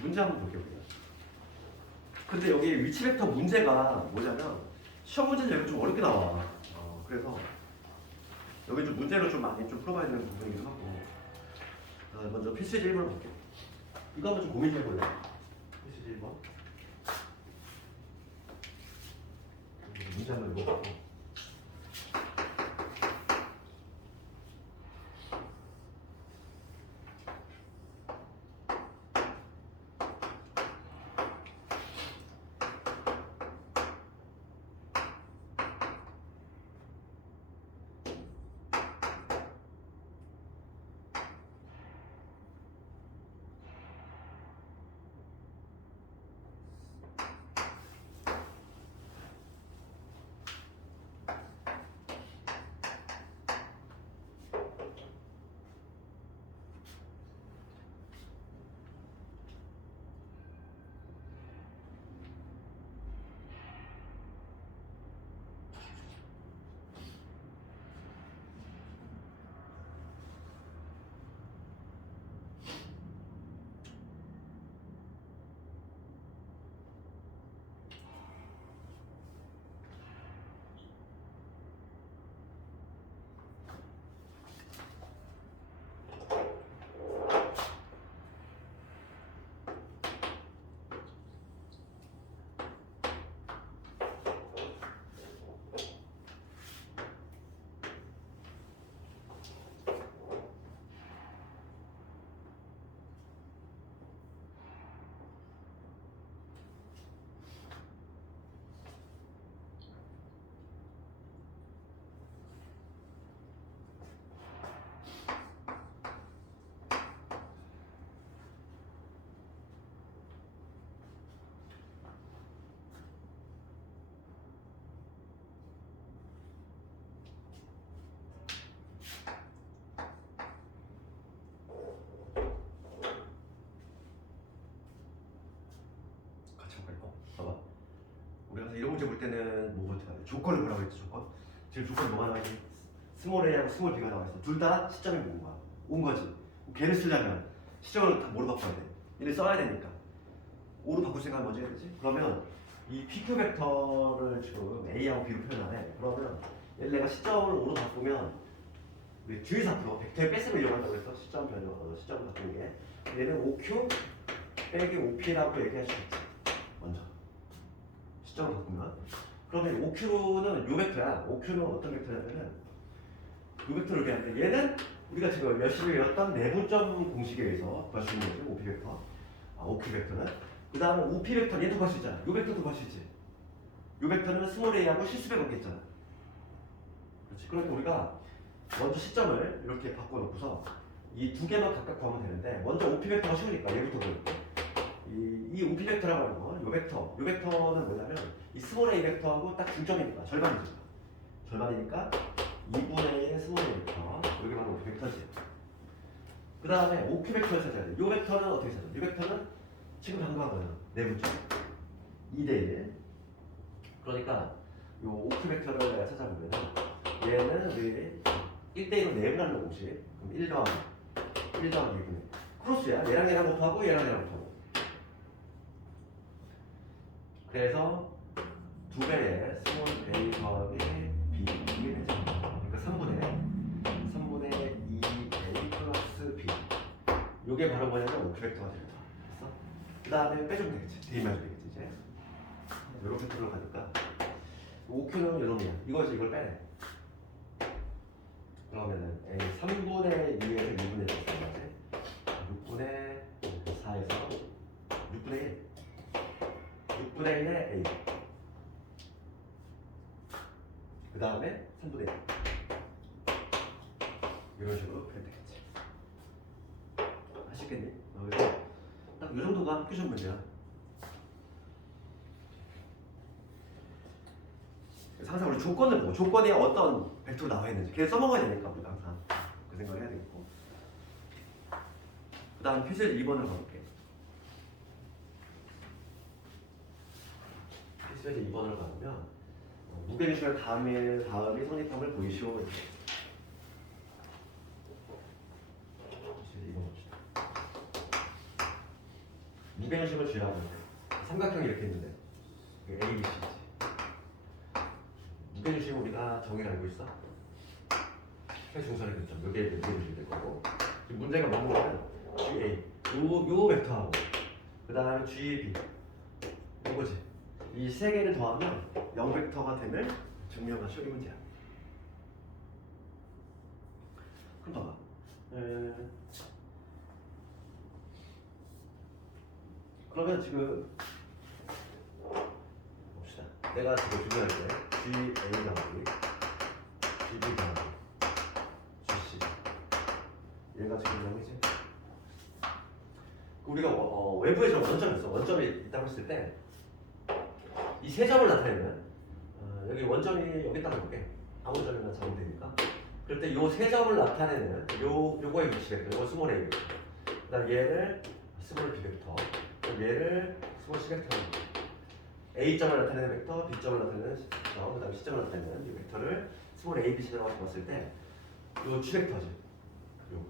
문제 한번 볼게요. 그냥. 근데 여기 위치 벡터 문제가 뭐냐면 시험 문제는 여기 좀 어렵게 나와. 그래서 여기 좀 문제로 좀 많이 좀 풀어봐야 되는 부분이기도 하고. 먼저 필수제 1번을 볼게요. 이거 한번 좀 고민해 볼래? 필수제 1번. 문제 한번 읽어보고. 봐봐. 우리가 이런 문제 볼 때는 뭐부터 해야 돼? 조건을 보라고 했지. 조건. 지금 조건이 뭐가 나와 있지? 스몰 A하고 스몰 B가 나와 있어. 둘 다 시점이 온 거야. 온 거지. 걔를 쓰려면 시점을 다 뭐로 바꿔야 돼? 얘를 써야 되니까. 5로 바꿀 생각을 먼저 해야 되지. 그러면 이 PQ 벡터를 지금 A하고 B로 표현하네. 그러면 얘를 내가 시점을 5로 바꾸면 우리 뒤에서 앞으로 벡터의 뺏음을 이용한다고 해서 시점 변형, 시점을 바꾸는 게 얘는 OQ 빼기 OP라고 얘기할 수 있지. 먼저 시점을 바꾸면 그러면 OQ는 요 벡터야. OQ는 어떤 벡터냐면은 요 벡터를 이렇게 하는데 얘는 우리가 지금 열심히 외웠던 내분점 공식에 의해서 구할 수 있는 거죠. OP 벡터. OQ 벡터는 그 다음에 OP 벡터 얘도 구할 수 있잖아. 요 벡터도 구할 수 있지. 요 벡터는 스몰 a하고 실수배 관계 있잖아. 그렇지. 그러니까 우리가 먼저 시점을 이렇게 바꿔놓고서 이 두 개만 각각 구하면 되는데 먼저 OP 벡터가 쉬우니까 얘부터 보여줄게. 이 OP 벡터라고 하는 건 요 벡터는 뭐냐면 이 스몰 a 벡터하고 딱 중점이니까 절반이죠. 절반이니까 2분의 1의 스몰 a 벡터 여기 바로 OP 벡터지. 그 다음에 OQ 벡터를 찾아야 돼. 요 벡터는 어떻게 찾아? 요 벡터는 지금 방금 한 거예요. 내분점 2대1. 그러니까 요 OQ 벡터를 내가 찾아보면 얘는 우리 1대1로 내분하는 공식. 그럼 1 더하기 1분의 크로스야. 얘랑 곱하고 얘랑 곱하고. 그래서 2배의 스몰 a 더하기 b 이게 되죠. 그러니까 3분의 2a 플러스 b. 요게 바로 뭐냐면 오크 벡터가 됩니다. 됐어? 그 다음에 빼주면 되겠지. 대입만 주면 되겠지 이제. 요런 벡터를 가니까 OQ는 요놈이야. 이걸 빼내. 그러면은 a 3분의 2에서 2분의 1 거지. 6분의 4에서 6분의 1. 6분의 1의 a. 그 다음에 3분의 1. 이런 식으로 빼면 되겠지. 아시겠니? 그래서 딱 이 정도가 퓨전 문제야. 그래서 항상 우리 조건을 보고 조건이 어떤 벡터로 나와 있는지 계속 써먹어야 되니까 우리가 항상 그 생각을 해야 되겠고. 그 다음 필수 2번을 가볼게. 필수 2번을 가보면 무게중심의 다음이 성립함을 보이시오. 필수 2번 봅시다. 무게중심을 주의하는데 삼각형이 이렇게 있는데 A, B, C지. 무게중심 우리가 정의를 알고 있어? 최중선의 교점 요게 무게중심이 될 거고 지금 문제가 뭐냐면 GA 요 벡터하고 그 다음에 GB 이거지. 이 세 개를 더하면 0벡터가 됨을 증명하시오. 이 문제야. 그럼 봐봐. 그러면 지금 봅시다. 내가 지금 중요할 때 GA 더하기 GB 더하기 GC 얘가 지금 0이지. 우리가 외부에 좀 원점이 있어. 원점이 있다고 했을 때 이 세 점을 나타내면 여기 원점이 여기 딱 볼게. 아무 점이나 잡으면 되니까. 그럴 때 요 세 점을 나타내는 요거의 위치 벡터. 요거 스몰 A 벡터. 그다음 얘를 스몰 B 벡터. 그럼 얘를 스몰 C 벡터. A점을 나타내는 벡터, B점을 나타내는 벡터, 그다음 C점을 나타내는 이 벡터를 스몰 A, B, C라고 봤을 때 요 G 벡터지. 요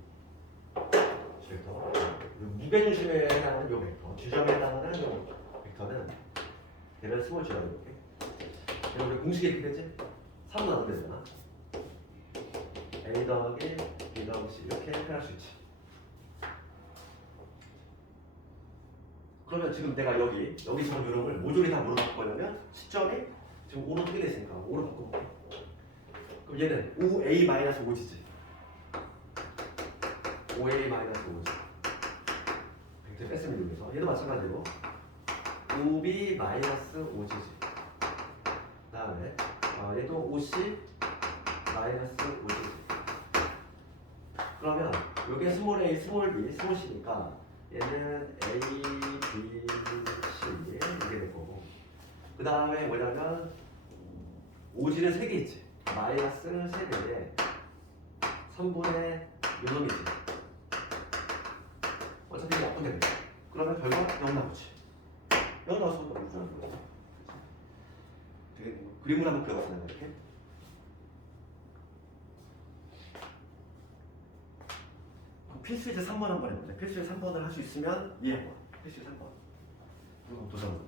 G 벡터. 무게중심에 해당하는 요 벡터, G점에 해당하는 요 벡터는 얘를 스몰 G라고 이렇게. 그럼 우리 공식이 이렇게 되지? 3은 안 되잖아. A 더하기 B 더하기 C 이렇게 표현할 수 있지. 그러면 지금 내가 여기 지금 요령을 모조리 다 물어볼 거려면 시점이 지금 5로 뜨게 됐으니까 5로 바꿔볼게. 그럼 얘는 5A-5G지. 5A-5G. 벡터 뺐으면 여기서 얘도 마찬가지로 5B-5G지. 그 다음에 얘도 5C-5G지. 그러면 이게 스몰 A, 스몰 B, 스몰 C니까 얘는 A, B, C 이게 될 거고. 그 다음에 뭐냐면 OG는 3개 있지. 마이너스는 3개인데 3분의 요놈이지. 어차피 약분되는 거야. 그러면 결과 0 나오지. 0 나와서 무슨 거야? 되게 그림을 한번 그려봤어요. 이렇게. 필수제 3번 한번 해보자. 필수제 3번을 할 수 있으면 이해해봐. 필수제 3번. 그리고 도전.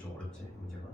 좀 어렵지 문제가.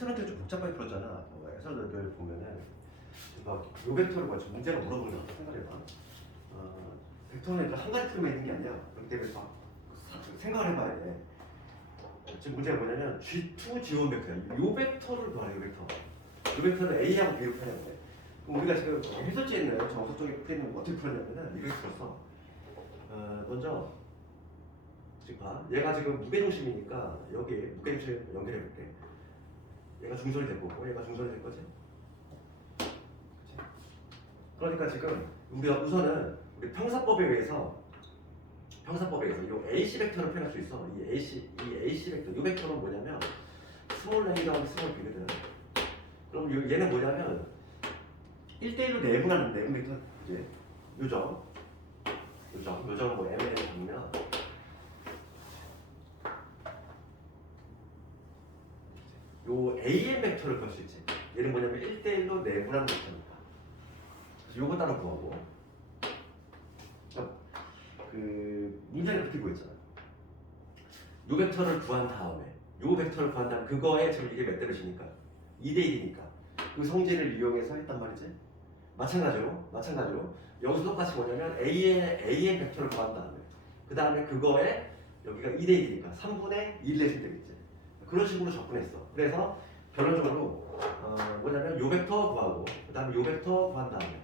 해설한테 좀 복잡하게 풀었잖아. 해설들 보면은 막 요 벡터를 봐. 문제가 물어보는 거 같아. 생각해봐. 벡터는 한 가지 틀만 있는 게 아니야. 그렇기 때문에 막 생각을 해봐야 돼. 지금 문제가 뭐냐면 G2, G1 벡터야. 요 벡터를 봐요. 요 벡터. 요 벡터를 A하고 B로 풀어야 돼. 그럼 우리가 지금 해설지에 있는 정석 쪽에 풀이는 어떻게 풀었냐면은 이렇게 풀었어. 먼저 지금 봐. 얘가 지금 무게중심이니까 여기 무게중심 연결해 볼게. 얘가 중선이 될 거고 얘가 중선이 될 거지. 그치? 그러니까 지금 우리가 우선은 우리 평사법에 의해서 이 AC 벡터를 표현할 수 있어. 이 AC 벡터, 이 벡터는 뭐냐면 스몰 A랑 스몰 B거든. 그럼 얘는 뭐냐면 1대1로 내분하는 내분 벡터 이제 요점 뭐 ML 잡으면 요 AM 벡터를 구할 수 있지. 얘는 뭐냐면 1대1로 내분하는 벡터입니다. 그래서 요거 따라 구하고 그 문제를 그렇게 구했잖아. 요 벡터를 구한 다음에 그거에 지금 이게 몇 대 몇이니까 2대1이니까 그 성질을 이용해서 했단 말이지. 마찬가지로 여기서 똑같이 뭐냐면 A의 벡터를 구한 다음에 그 다음에 그거에 여기가 2대1이니까 3분의 1을 내주면 되겠지. 그런 식으로 접근했어. 그래서 결론적으로 뭐냐면 요 벡터 구하고 그 다음에 요 벡터 구한 다음에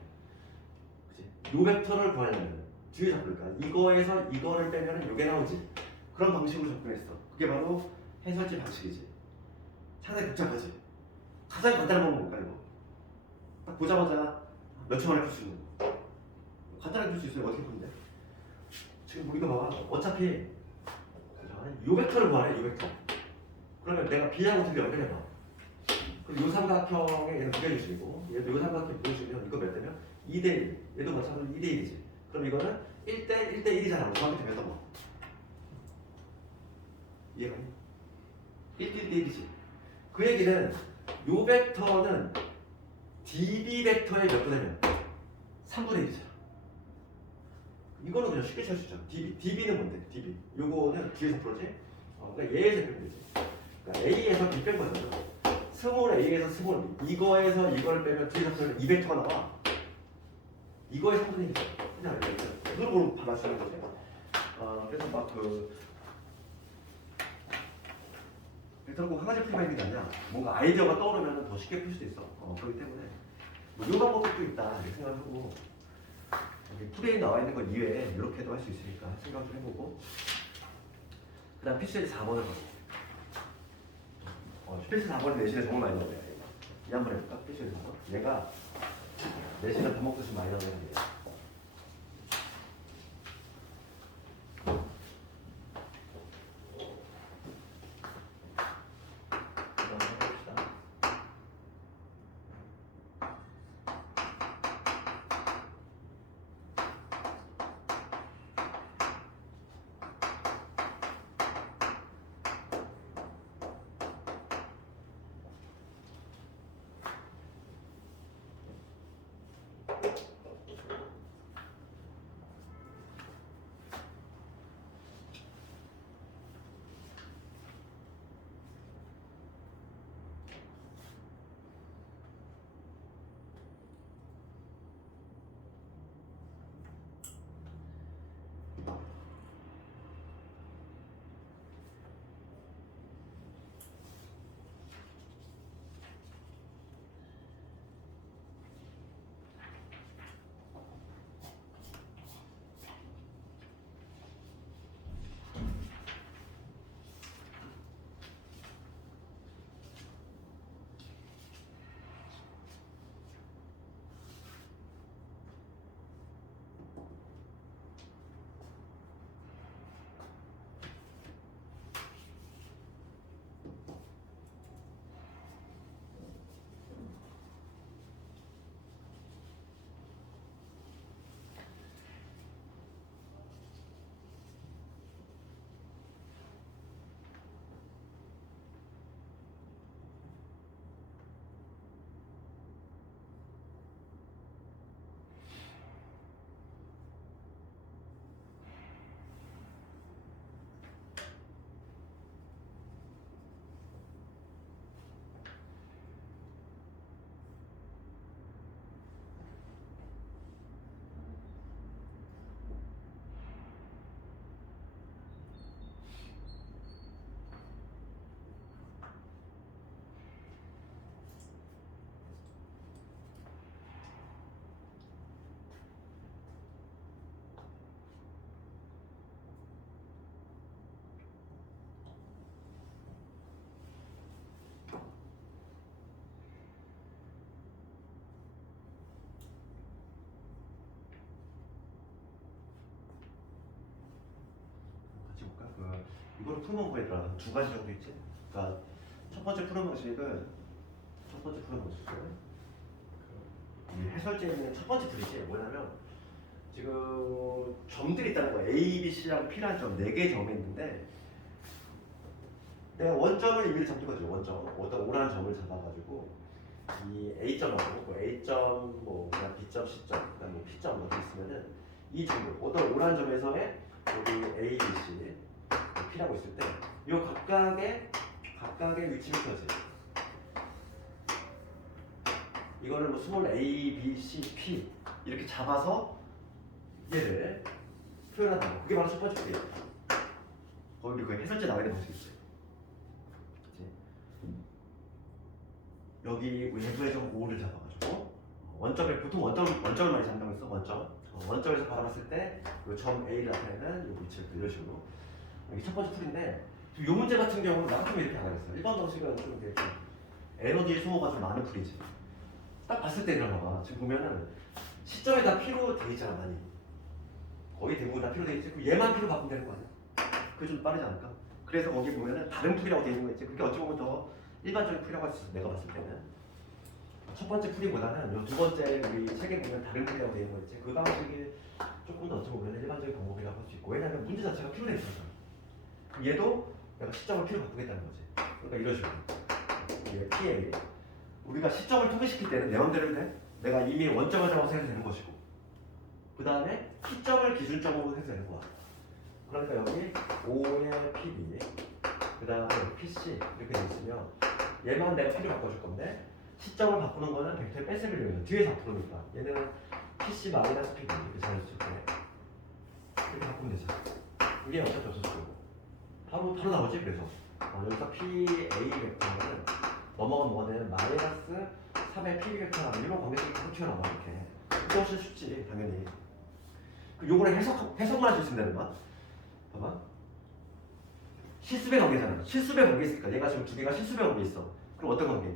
그치? 요 벡터를 구하려면 뒤에 잡으니까 이거에서 이거를 빼면 요게 나오지. 그런 방식으로 접근했어. 그게 바로 해설지 방식이지. 상당히 복잡하지. 가장 간단한 방법은 뭘까 이거? 딱 보자마자 몇 초 만에 풀 수 있는 거. 간단하게 풀 수 있어요. 어떻게 푸는데? 지금 우리가 봐봐. 어차피 요 벡터를 구하래. 요 벡터. 그러면 내가 B하고 둘이 연결해봐. 그럼 요 삼각형의 얘는 무게중심이고 얘도 요 삼각형 무게중심이면 이거 몇 대면? 2대1. 얘도 마찬가지로 2대1이지. 그럼 이거는 1대1이잖아. 정확히 되면서 뭐. 이해가 니 1대1이지. 그 얘기는 요 벡터는 DB 벡터의 몇 분의 몇? 3분의 1이잖아. 이거는 그냥 쉽게 찾을 수 있잖아. DB는 뭔데? DB. 요거는 뒤에서 풀어지? 그러니까 얘에서 빼면 되지. 그러니까 A에서 B 뺀 거잖아. 스몰 A에서 스몰 B. 이거에서 이걸 빼면 뒤에서 풀면 2벡터가 나와. 이거의 3분의 1이잖아. 그냥 그걸 보고 받아주는 거지. 그래서 막 벡터는 꼭 한 가지 풀이가 있는 게 아니라 뭔가 아이디어가 떠오르면 더 쉽게 풀 수도 있어. 그렇기 때문에 뭐 이런 방법도 있다 이렇게 생각을 하고 여기 풀이에 나와 있는 것 이외에 이렇게도 할 수 있으니까 생각을 좀 해보고 그 다음 PCL 4번을 봐요. PCL 4번이 내신에 정말 많이 나오네요. 이 한번 해볼까? PCL 4번 얘가 내신에 밥 먹듯이 많이 나오는 애예요. 이걸 푸는 거에다가 두 가지 정도 있지. 그러니까 첫 번째 푸는 방식은 이 해설지에 있는 첫 번째 풀이지. 뭐냐면 지금 점들이 있다는 거야. A, B, C랑 P라는 점 4개의 점이 있는데 내가 원점을 의미를 잡는 거죠. 원점. 어떤 오라는 점을 잡아가지고 이 A점하고 A점, 뭐 그다음 B점, C점, 그다음 뭐 P점 이렇게 있으면은 이 점을 어떤 오라는 점에서의 여기 A, B, C, P라고 있을 때 이 각각의 위치 벡터지. 이거를 뭐 스몰 A, B, C, P 이렇게 잡아서 얘를 표현한다. 그게 바로 첫 번째 풀이야. 거기 그 해설제 나와 있는 방식이 있어요. 그치? 여기 외부에서 O를 잡아가지고 원점에 보통 원점을 많이 잡는다고 했어. 원점에서 바라봤을 때 이 점 A를 나타내는 이 위치를 이런 식으로. 이게 첫 번째 풀인데 이 문제 같은 경우는 나 같은 거 이렇게 안 하겠어. 일반 방식은 좀 이렇게 에너지 소모가 좀 많은 풀이지. 딱 봤을 때 이런 거 봐. 지금 보면은 시점에 다 P로 돼 있잖아 많이. 거의 대부분 다 P로 돼 있지. 그럼 얘만 P로 바꾸면 되는 거 아니야? 그게 좀 빠르지 않을까? 그래서 거기 보면은 다른 풀이라고 돼 있는 거 있지. 그게 어찌 보면 더 일반적인 풀이라고 할 수 있어. 내가 봤을 때는. 첫 번째 풀이보다는 요 두 번째 우리 책에 보면 다른 풀이라고 돼 있는 거 있지. 그 방식이 조금 더 어찌 보면 일반적인 방법이라고 할 수 있고. 왜냐면 문제 자체가 P로 돼 있잖아. 그럼 얘도 내가 시점을 P로 바꾸겠다는 거지. 그러니까 이런 식으로. 이게 PA. 우리가 시점을 통일시킬 때는 내 맘대로 돼. 내가 이미 원점을 잡아서 해도 되는 것이고 그 다음에 P점을 기준점으로 해도 되는 거야. 그러니까 여기 O의 PB 그 다음에 PC 이렇게 돼 있으면 얘만 내가 P를 바꿔줄 건데 시점을 바꾸는 거는 벡터의 뺏음을 이용해서 뒤에서 앞으로니까 얘는 PC 마이너스 PB 이렇게 잘해줬을 때 이렇게 바꾸면 되잖아. 이게 어차피 없었고 바로 나오지. 그래서 여기서 PA 벡터는 넘어간 뭐는 마이너스 3의 PB 벡터라는 이런 관계식이 계속 튀어나와 이렇게. 그게 훨씬 쉽지 당연히. 요거를 해석만 할 수 있으면 되는 거야. 봐봐. 실수배 관계잖아. 실수배 관계 있으니까 얘가 지금 두 개가 실수배 관계 있어. 그럼 어떤 관계?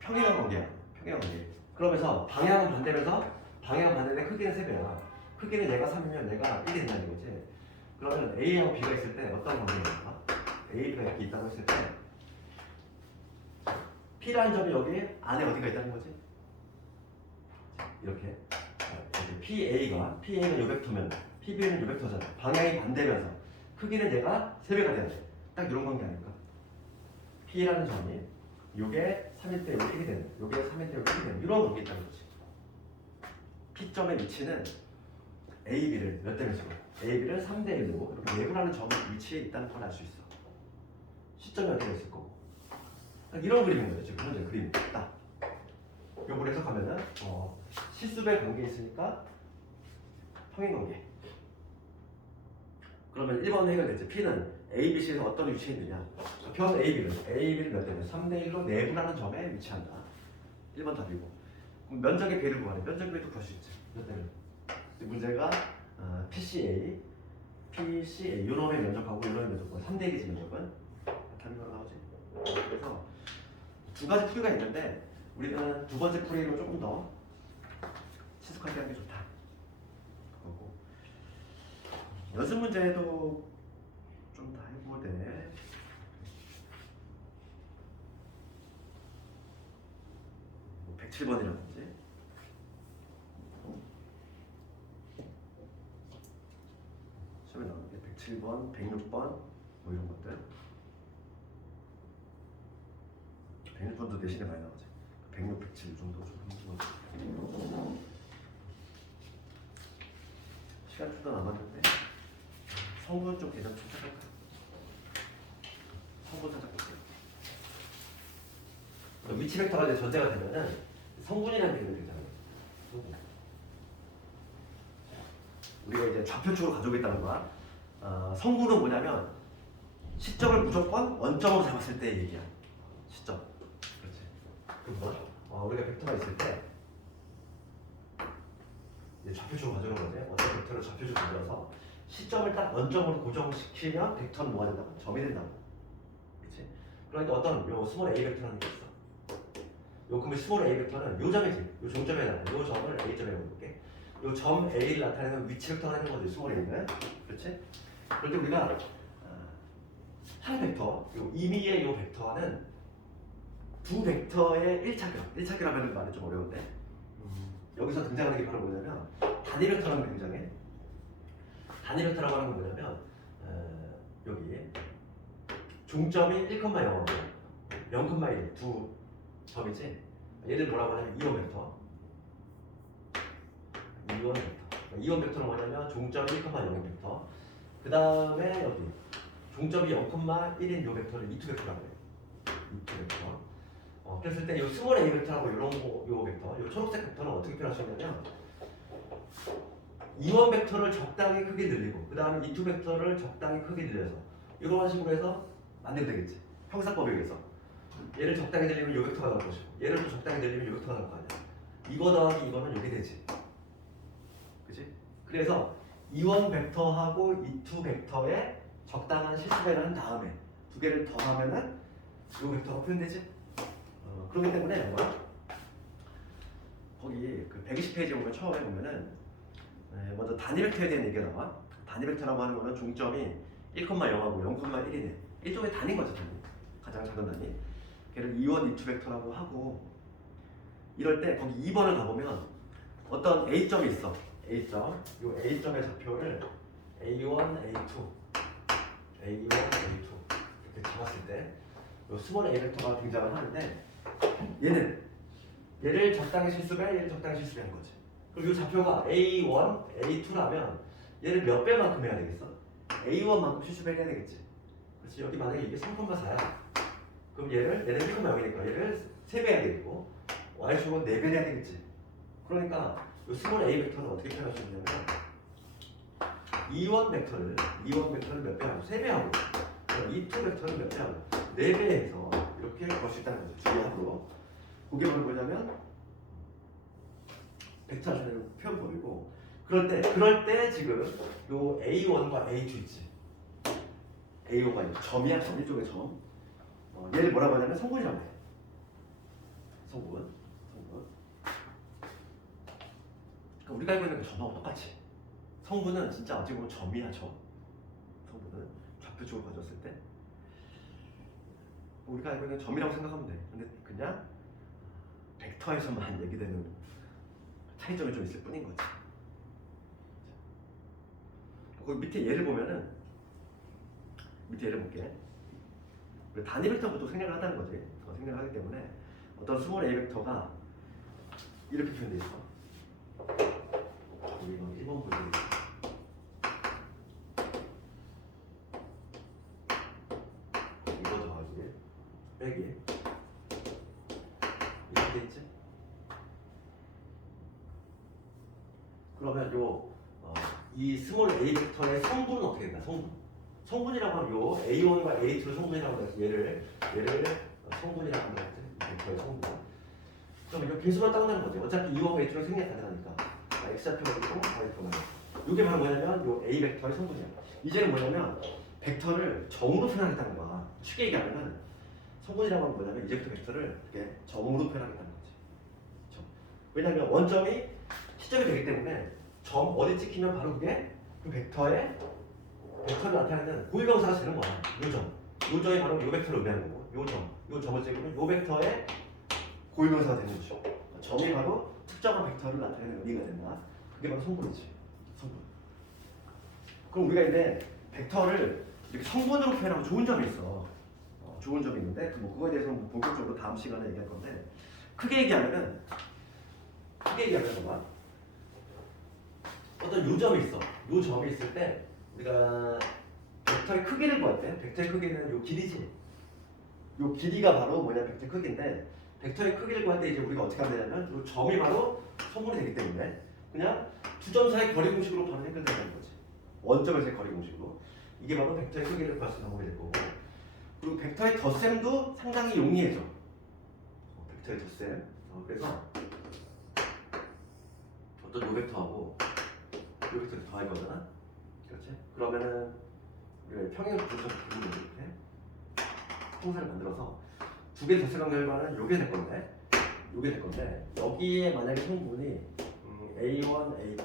평행한 관계야. 평행한 관계. 그러면서 방향은 반대면서 방향은 반대인데 크기는 3배야. 크기는 얘가 3이면 얘가 1이 된다는 거지. 그러면 A하고 B가 있을 때 어떤 관계인가? A, B가 이렇게 있다고 했을 때 P라는 점이 여기 안에 어디가 있다는 거지? 이렇게 PA가 요 벡터면 PB는 요 벡터잖아. 방향이 반대면서 크기는 얘가 3배가 돼야 돼. 딱 이런 관계 아닐까? P라는 점이 요게 3일 때 요게 1이 되는 요게 3일 때 요게 1이 되는 이런 관계 있다는 거지. P점의 위치는 AB를 몇 대 몇으로? AB를 3대 1로 이렇게 내부라는 점의 위치에 있다는 걸 알 수 있어. 시점이 어디가 있을 거고. 딱 이런 그림인 거죠. 지금 현재 그림 딱. 요걸 해석하면은 실수배 관계 있으니까 평행 관계. 그러면 1번 해결됐지. P는 A, B, C에서 어떤 위치에 있느냐. 변 AB를 몇 대면 3대 1로 내부라는 점에 위치한다. 1번 답이고. 그럼 면적의 배를 구하래. 면적의 배도 구할 수 있지. 몇 대면. 문제가 PCA, 요놈의 면적하고 요놈의 면적과 3대 1이지 면적은. 답이 바로 나오지. 그래서 두 가지 풀이가 있는데 우리는 두 번째 풀이로 조금 더 친숙하게 하는 게 좋다. 그거고 연습 문제도 좀 다 해보되 뭐 107번이라든지 시험에 나오는 게 107번, 106번 뭐 이런 것들. 106번도 내신에 많이 나오지. 106, 107 정도 좀 한번 시간 좀 더 남았는데 성분 좀 계산 좀 찾아볼까요? 성분 찾아볼게요. 위치 벡터가 이제 전제가 되면은 성분이라는 개념이 되잖아요. 성분. 우리가 이제 좌표축으로 가져오겠다는 거야. 성분은 뭐냐면 시점을 무조건 원점으로 잡았을 때 얘기야. 시점. 그렇지. 그럼 우리가 벡터가 있을 때 이제 좌표축으로 가져오는 거지. 어떤 벡터를 좌표축으로 가져와서 시점을 딱 원점으로 고정시키면 벡터는 뭐가 된다고? 점이 된다고. 그렇지? 그러니까 어떤 요 스몰 A 벡터라는 게 있어. 요 그러면 스몰 A 벡터는 요 점이지. 요 종점에다가 요 점을 A점에 놓을게. 요 점 A를 나타내는 위치 벡터를 하는 거지. 스몰 A는. 그렇지? 그런데 우리가 한 벡터, 요 임의의 요 벡터는 두 벡터의 1차결합이라는 말이 좀 어려운데 여기서 등장하는 게 바로 뭐냐면 단위 벡터라는 게 등장해. 단위 벡터라고 하는 건 뭐냐면 여기 종점이 1,0하고 0,1 두 점이지. 얘를 뭐라고 하냐면 이원 벡터. 이원 벡터는 뭐냐면 종점이 1,0인 벡터. 그 다음에 여기 종점이 0,1인 요 벡터를 이투 벡터라고 해요. 이투 벡터. 그랬을 때 이 스몰 a 벡터하고 이런 거, 요 벡터, 요 초록색 벡터는 어떻게 표현하셨냐면 이원 벡터를 적당히 크게 늘리고 그 다음에 이투 벡터를 적당히 크게 늘려서 이런 식으로 해서 만들면 되겠지. 형사법에 의해서 얘를 적당히 늘리면 요 벡터가 나올 것이고 얘를 또 적당히 늘리면 요 벡터가 나올 거 아니야. 이거 더하기 이거는 요게 되지. 그치? 그래서 이원 벡터하고 이투 벡터의 적당한 실수배를 한 다음에 두 개를 더하면은 요 벡터가 표현되지. 그렇기 때문에 뭐야? 거기 그 120페이지에 보면 처음에 보면은 먼저 단위 벡터에 대한 얘기가 나와. 단위 벡터라고 하는 거는 종점이 1,0하고 0,1이네. 일종의 단위인 거죠, 단위. 가장 작은 단위. 걔를 2원, 2투 벡터라고 하고 이럴 때 거기 2번을 가보면 어떤 A점이 있어. A점. 이 A점의 좌표를 A1, A2, A1, A2 이렇게 잡았을 때 이 스몰 A 벡터가 등장을 하는데 얘를 적당히 실수배, 얘를 적당히 실수배 한 거지. 그럼 이 좌표가 A1, A2라면 얘를 몇 배만큼 해야 되겠어? A1만큼 실수배를 해야 되겠지. 그렇지. 여기 만약에 이게 3,4야. 그럼 얘는 1,0이니까 얘를 3배 해야 되겠고 Y축은 4배 해야 되겠지. 그러니까 이 스몰 A 벡터는 어떻게 표현할 수 있냐면 2원 벡터를 몇 배 하고 3배 하고 2투 벡터를 몇 배 하고 4배 해서 이렇게 걸 수 있다는 거죠. 두 개 합으로. 그게 뭐냐면 벡터 하시는 표현법이고 그럴 때 지금 요 A1과 A2 있지. A5가 점이야. 점 이쪽에 점. 얘를 뭐라고 하냐면 성분이라고 해. 성분. 그러니까 우리가 알고 있는 그 점하고 똑같이. 성분은 진짜 어찌 보면 점이야, 점. 성분은 좌표쪽으로 가졌을 때 우리가 알고 있는 점이라고 생각하면 돼. 근데 그냥 벡터에서만 얘기되는 차이점이 좀 있을 뿐인 거지. 거기 밑에 예를 보면은 밑에 예를 볼게. 단위 벡터부터 생략을 한다는 거지. 생략을 하기 때문에 어떤 스몰 A 벡터가 이렇게 표현되어 있어. 우리 1번 보자. 이거 더하기 빼기 이렇게 돼 있지? 그러면 이 스몰 A 벡터의 성분은 어떻게 된다? 성분이라고 하면 요 A1과 A2를 성분이라고 해서 얘를 성분이라고 하면 이 벡터의 성분. 그럼 이거 개수만 따온다는 거지. 어차피 2와 A2가 생략 가능하니까. X좌표가 있고 Y좌표가 있고. 이게 바로 뭐냐면 요 A 벡터의 성분이야. 이제는 뭐냐면 벡터를 점으로 표현하겠다는 거야. 쉽게 얘기하면 성분이라고 하면 뭐냐면 이제부터 벡터를 이렇게 점으로 표현하겠다는 거지. 점. 왜냐면 원점이 시점이 되기 때문에 점 어디 찍히면 바로 그게 그 벡터를 나타내는 고유명사가 되는 거야. 요 점이 바로 요 벡터를 의미하는 거고 요 점을 찍으면 요 벡터의 고유명사가 되는 거죠. 점이 바로 특정한 벡터를 나타내는 의미가 된다. 그게 바로 성분이지. 성분. 그럼 우리가 이제 벡터를 이렇게 성분으로 표현하면 좋은 점이 있어. 좋은 점이 있는데 그거에 대해서는 본격적으로 다음 시간에 얘기할 건데 크게 얘기하면 봐봐. 어떤 요점이 있어. 요 점이 있을 때 우리가 벡터의 크기를 구할 때 벡터의 크기는 요 길이지. 요 길이가 바로 뭐냐 벡터 크기인데 벡터의 크기를 구할 때 이제 우리가 어떻게 하면 되냐면 요 점이 바로 성분이 되기 때문에 그냥 두 점 사이 거리 공식으로 바로 해결되는 거지. 원점에서의 거리 공식으로. 이게 바로 벡터의 크기를 구할 수 있는 방법이 될 거고 그리고 벡터의 덧셈도 상당히 용이해져. 벡터의 덧셈. 그래서 어떤 요 벡터하고 요 벡터를 더할 거잖아. 그렇지? 그러면은 평행 분석 기분을 이렇게 형사를 만들어서 두 개의 덧셈한 결과는 요게 될 건데 여기에 만약에 성분이 A1, A2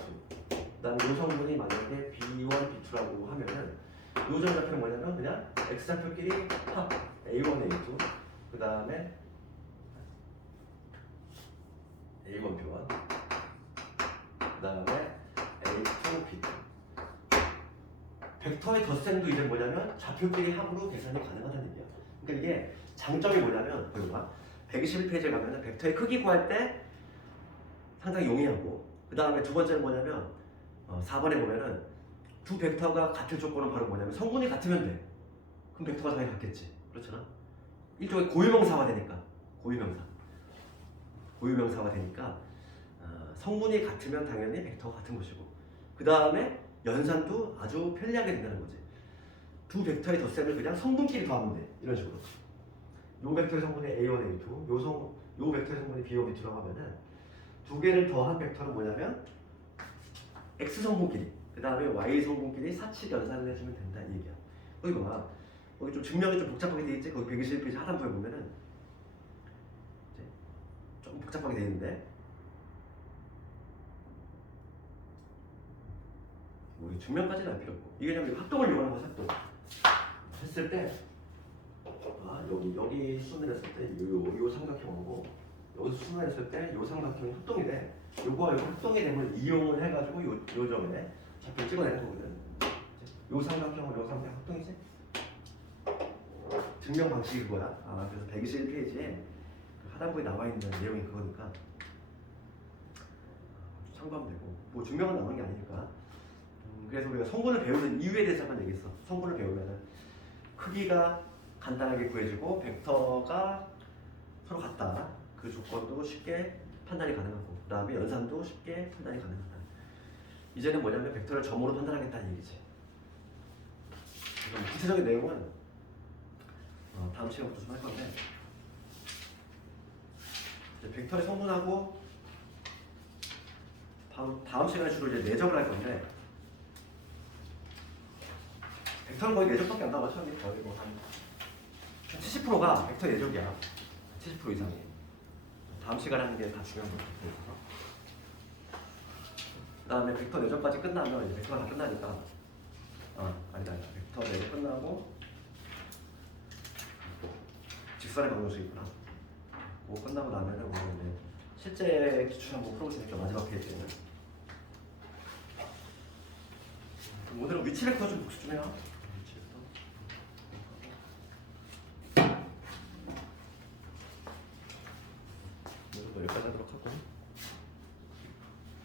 그다음에 요 성분이 만약에 B1, B2라고 하면은 요 점좌표는 뭐냐면 그냥 x좌표끼리 합 a1, a2 그 다음에 a1 표현 그 다음에 a2, b2 벡터의 덧셈도 이제 뭐냐면 좌표끼리 합으로 계산이 가능하다는 얘기야. 그러니까 이게 장점이 뭐냐면 보여봐. 121페이지에 가면은 벡터의 크기 구할 때 상당히 용이하고 그 다음에 두 번째는 뭐냐면 4번에 보면은 두 벡터가 같을 조건은 바로 뭐냐면 성분이 같으면 돼. 그럼 벡터가 당연히 같겠지. 그렇잖아. 일종의 고유명사가 되니까 고유명사가 되니까 성분이 같으면 당연히 벡터가 같은 것이고 그 다음에 연산도 아주 편리하게 된다는 거지. 두 벡터의 덧셈을 그냥 성분끼리 더하면 돼. 이런 식으로. 요 벡터의 성분이 A1, A2, 요 벡터의 성분이 B1, B2라고 하면은 두 개를 더한 벡터는 뭐냐면 X 성분끼리, 그 다음에 Y 성분끼리 사칙 연산을 해주면 된다 이 얘기야. 여기 봐. 거기 좀 증명이 좀 복잡하게 돼 있지? 거기 121페이지 하단부에 보면은 이제 좀 복잡하게 돼 있는데 우리 증명까지는 할 필요 없고 이게 그냥 합동을 이용하는 거야. 합동 했을 때 여기 수선을 했을 때 요 삼각형하고 여기서 수선을 했을 때 요 삼각형이 합동이 돼. 요거와 요거 합동이 되면 이용을 해가지고 요 점에 좌표를 찍어내는 거거든. 요 삼각형하고 요 삼각형 합동이지? 증명 방식이 그거야. 그래서 121페이지에 하단부에 나와 있는 내용이 그거니까 참고하면 되고 뭐 증명은 나오는 게 아니니까. 그래서 우리가 성분을 배우는 이유에 대해서 한번 얘기했어. 성분을 배우면은 크기가 간단하게 구해지고 벡터가 서로 같다. 그 조건도 쉽게 판단이 가능하고 그 다음에 연산도 쉽게 판단이 가능하다. 이제는 뭐냐면 벡터를 점으로 판단하겠다는 얘기지. 그럼 구체적인 내용은 다음 시간부터 좀 할 건데 이제 벡터의 성분하고 다음 시간에 주로 이제 내적을 할 건데 벡터는 거의 내적밖에 안 나와. 처음에 거의 뭐한 70%가 벡터 내적이야. 70% 이상이. 다음 시간에 하는 게 다 중요한 거죠. 그 다음에 벡터 내적까지 끝나면 이제 벡터가 다 끝나니까 아니다. 벡터 내적 끝나고 직선의 방정식이 있구나. 그거 끝나고 나면은 우리가 이제 실제 기출 한번 풀어보시니까 마지막 페이지에는 오늘은 위치 벡터 좀 복습 좀 해요. 오늘도 여기까지 하도록 하고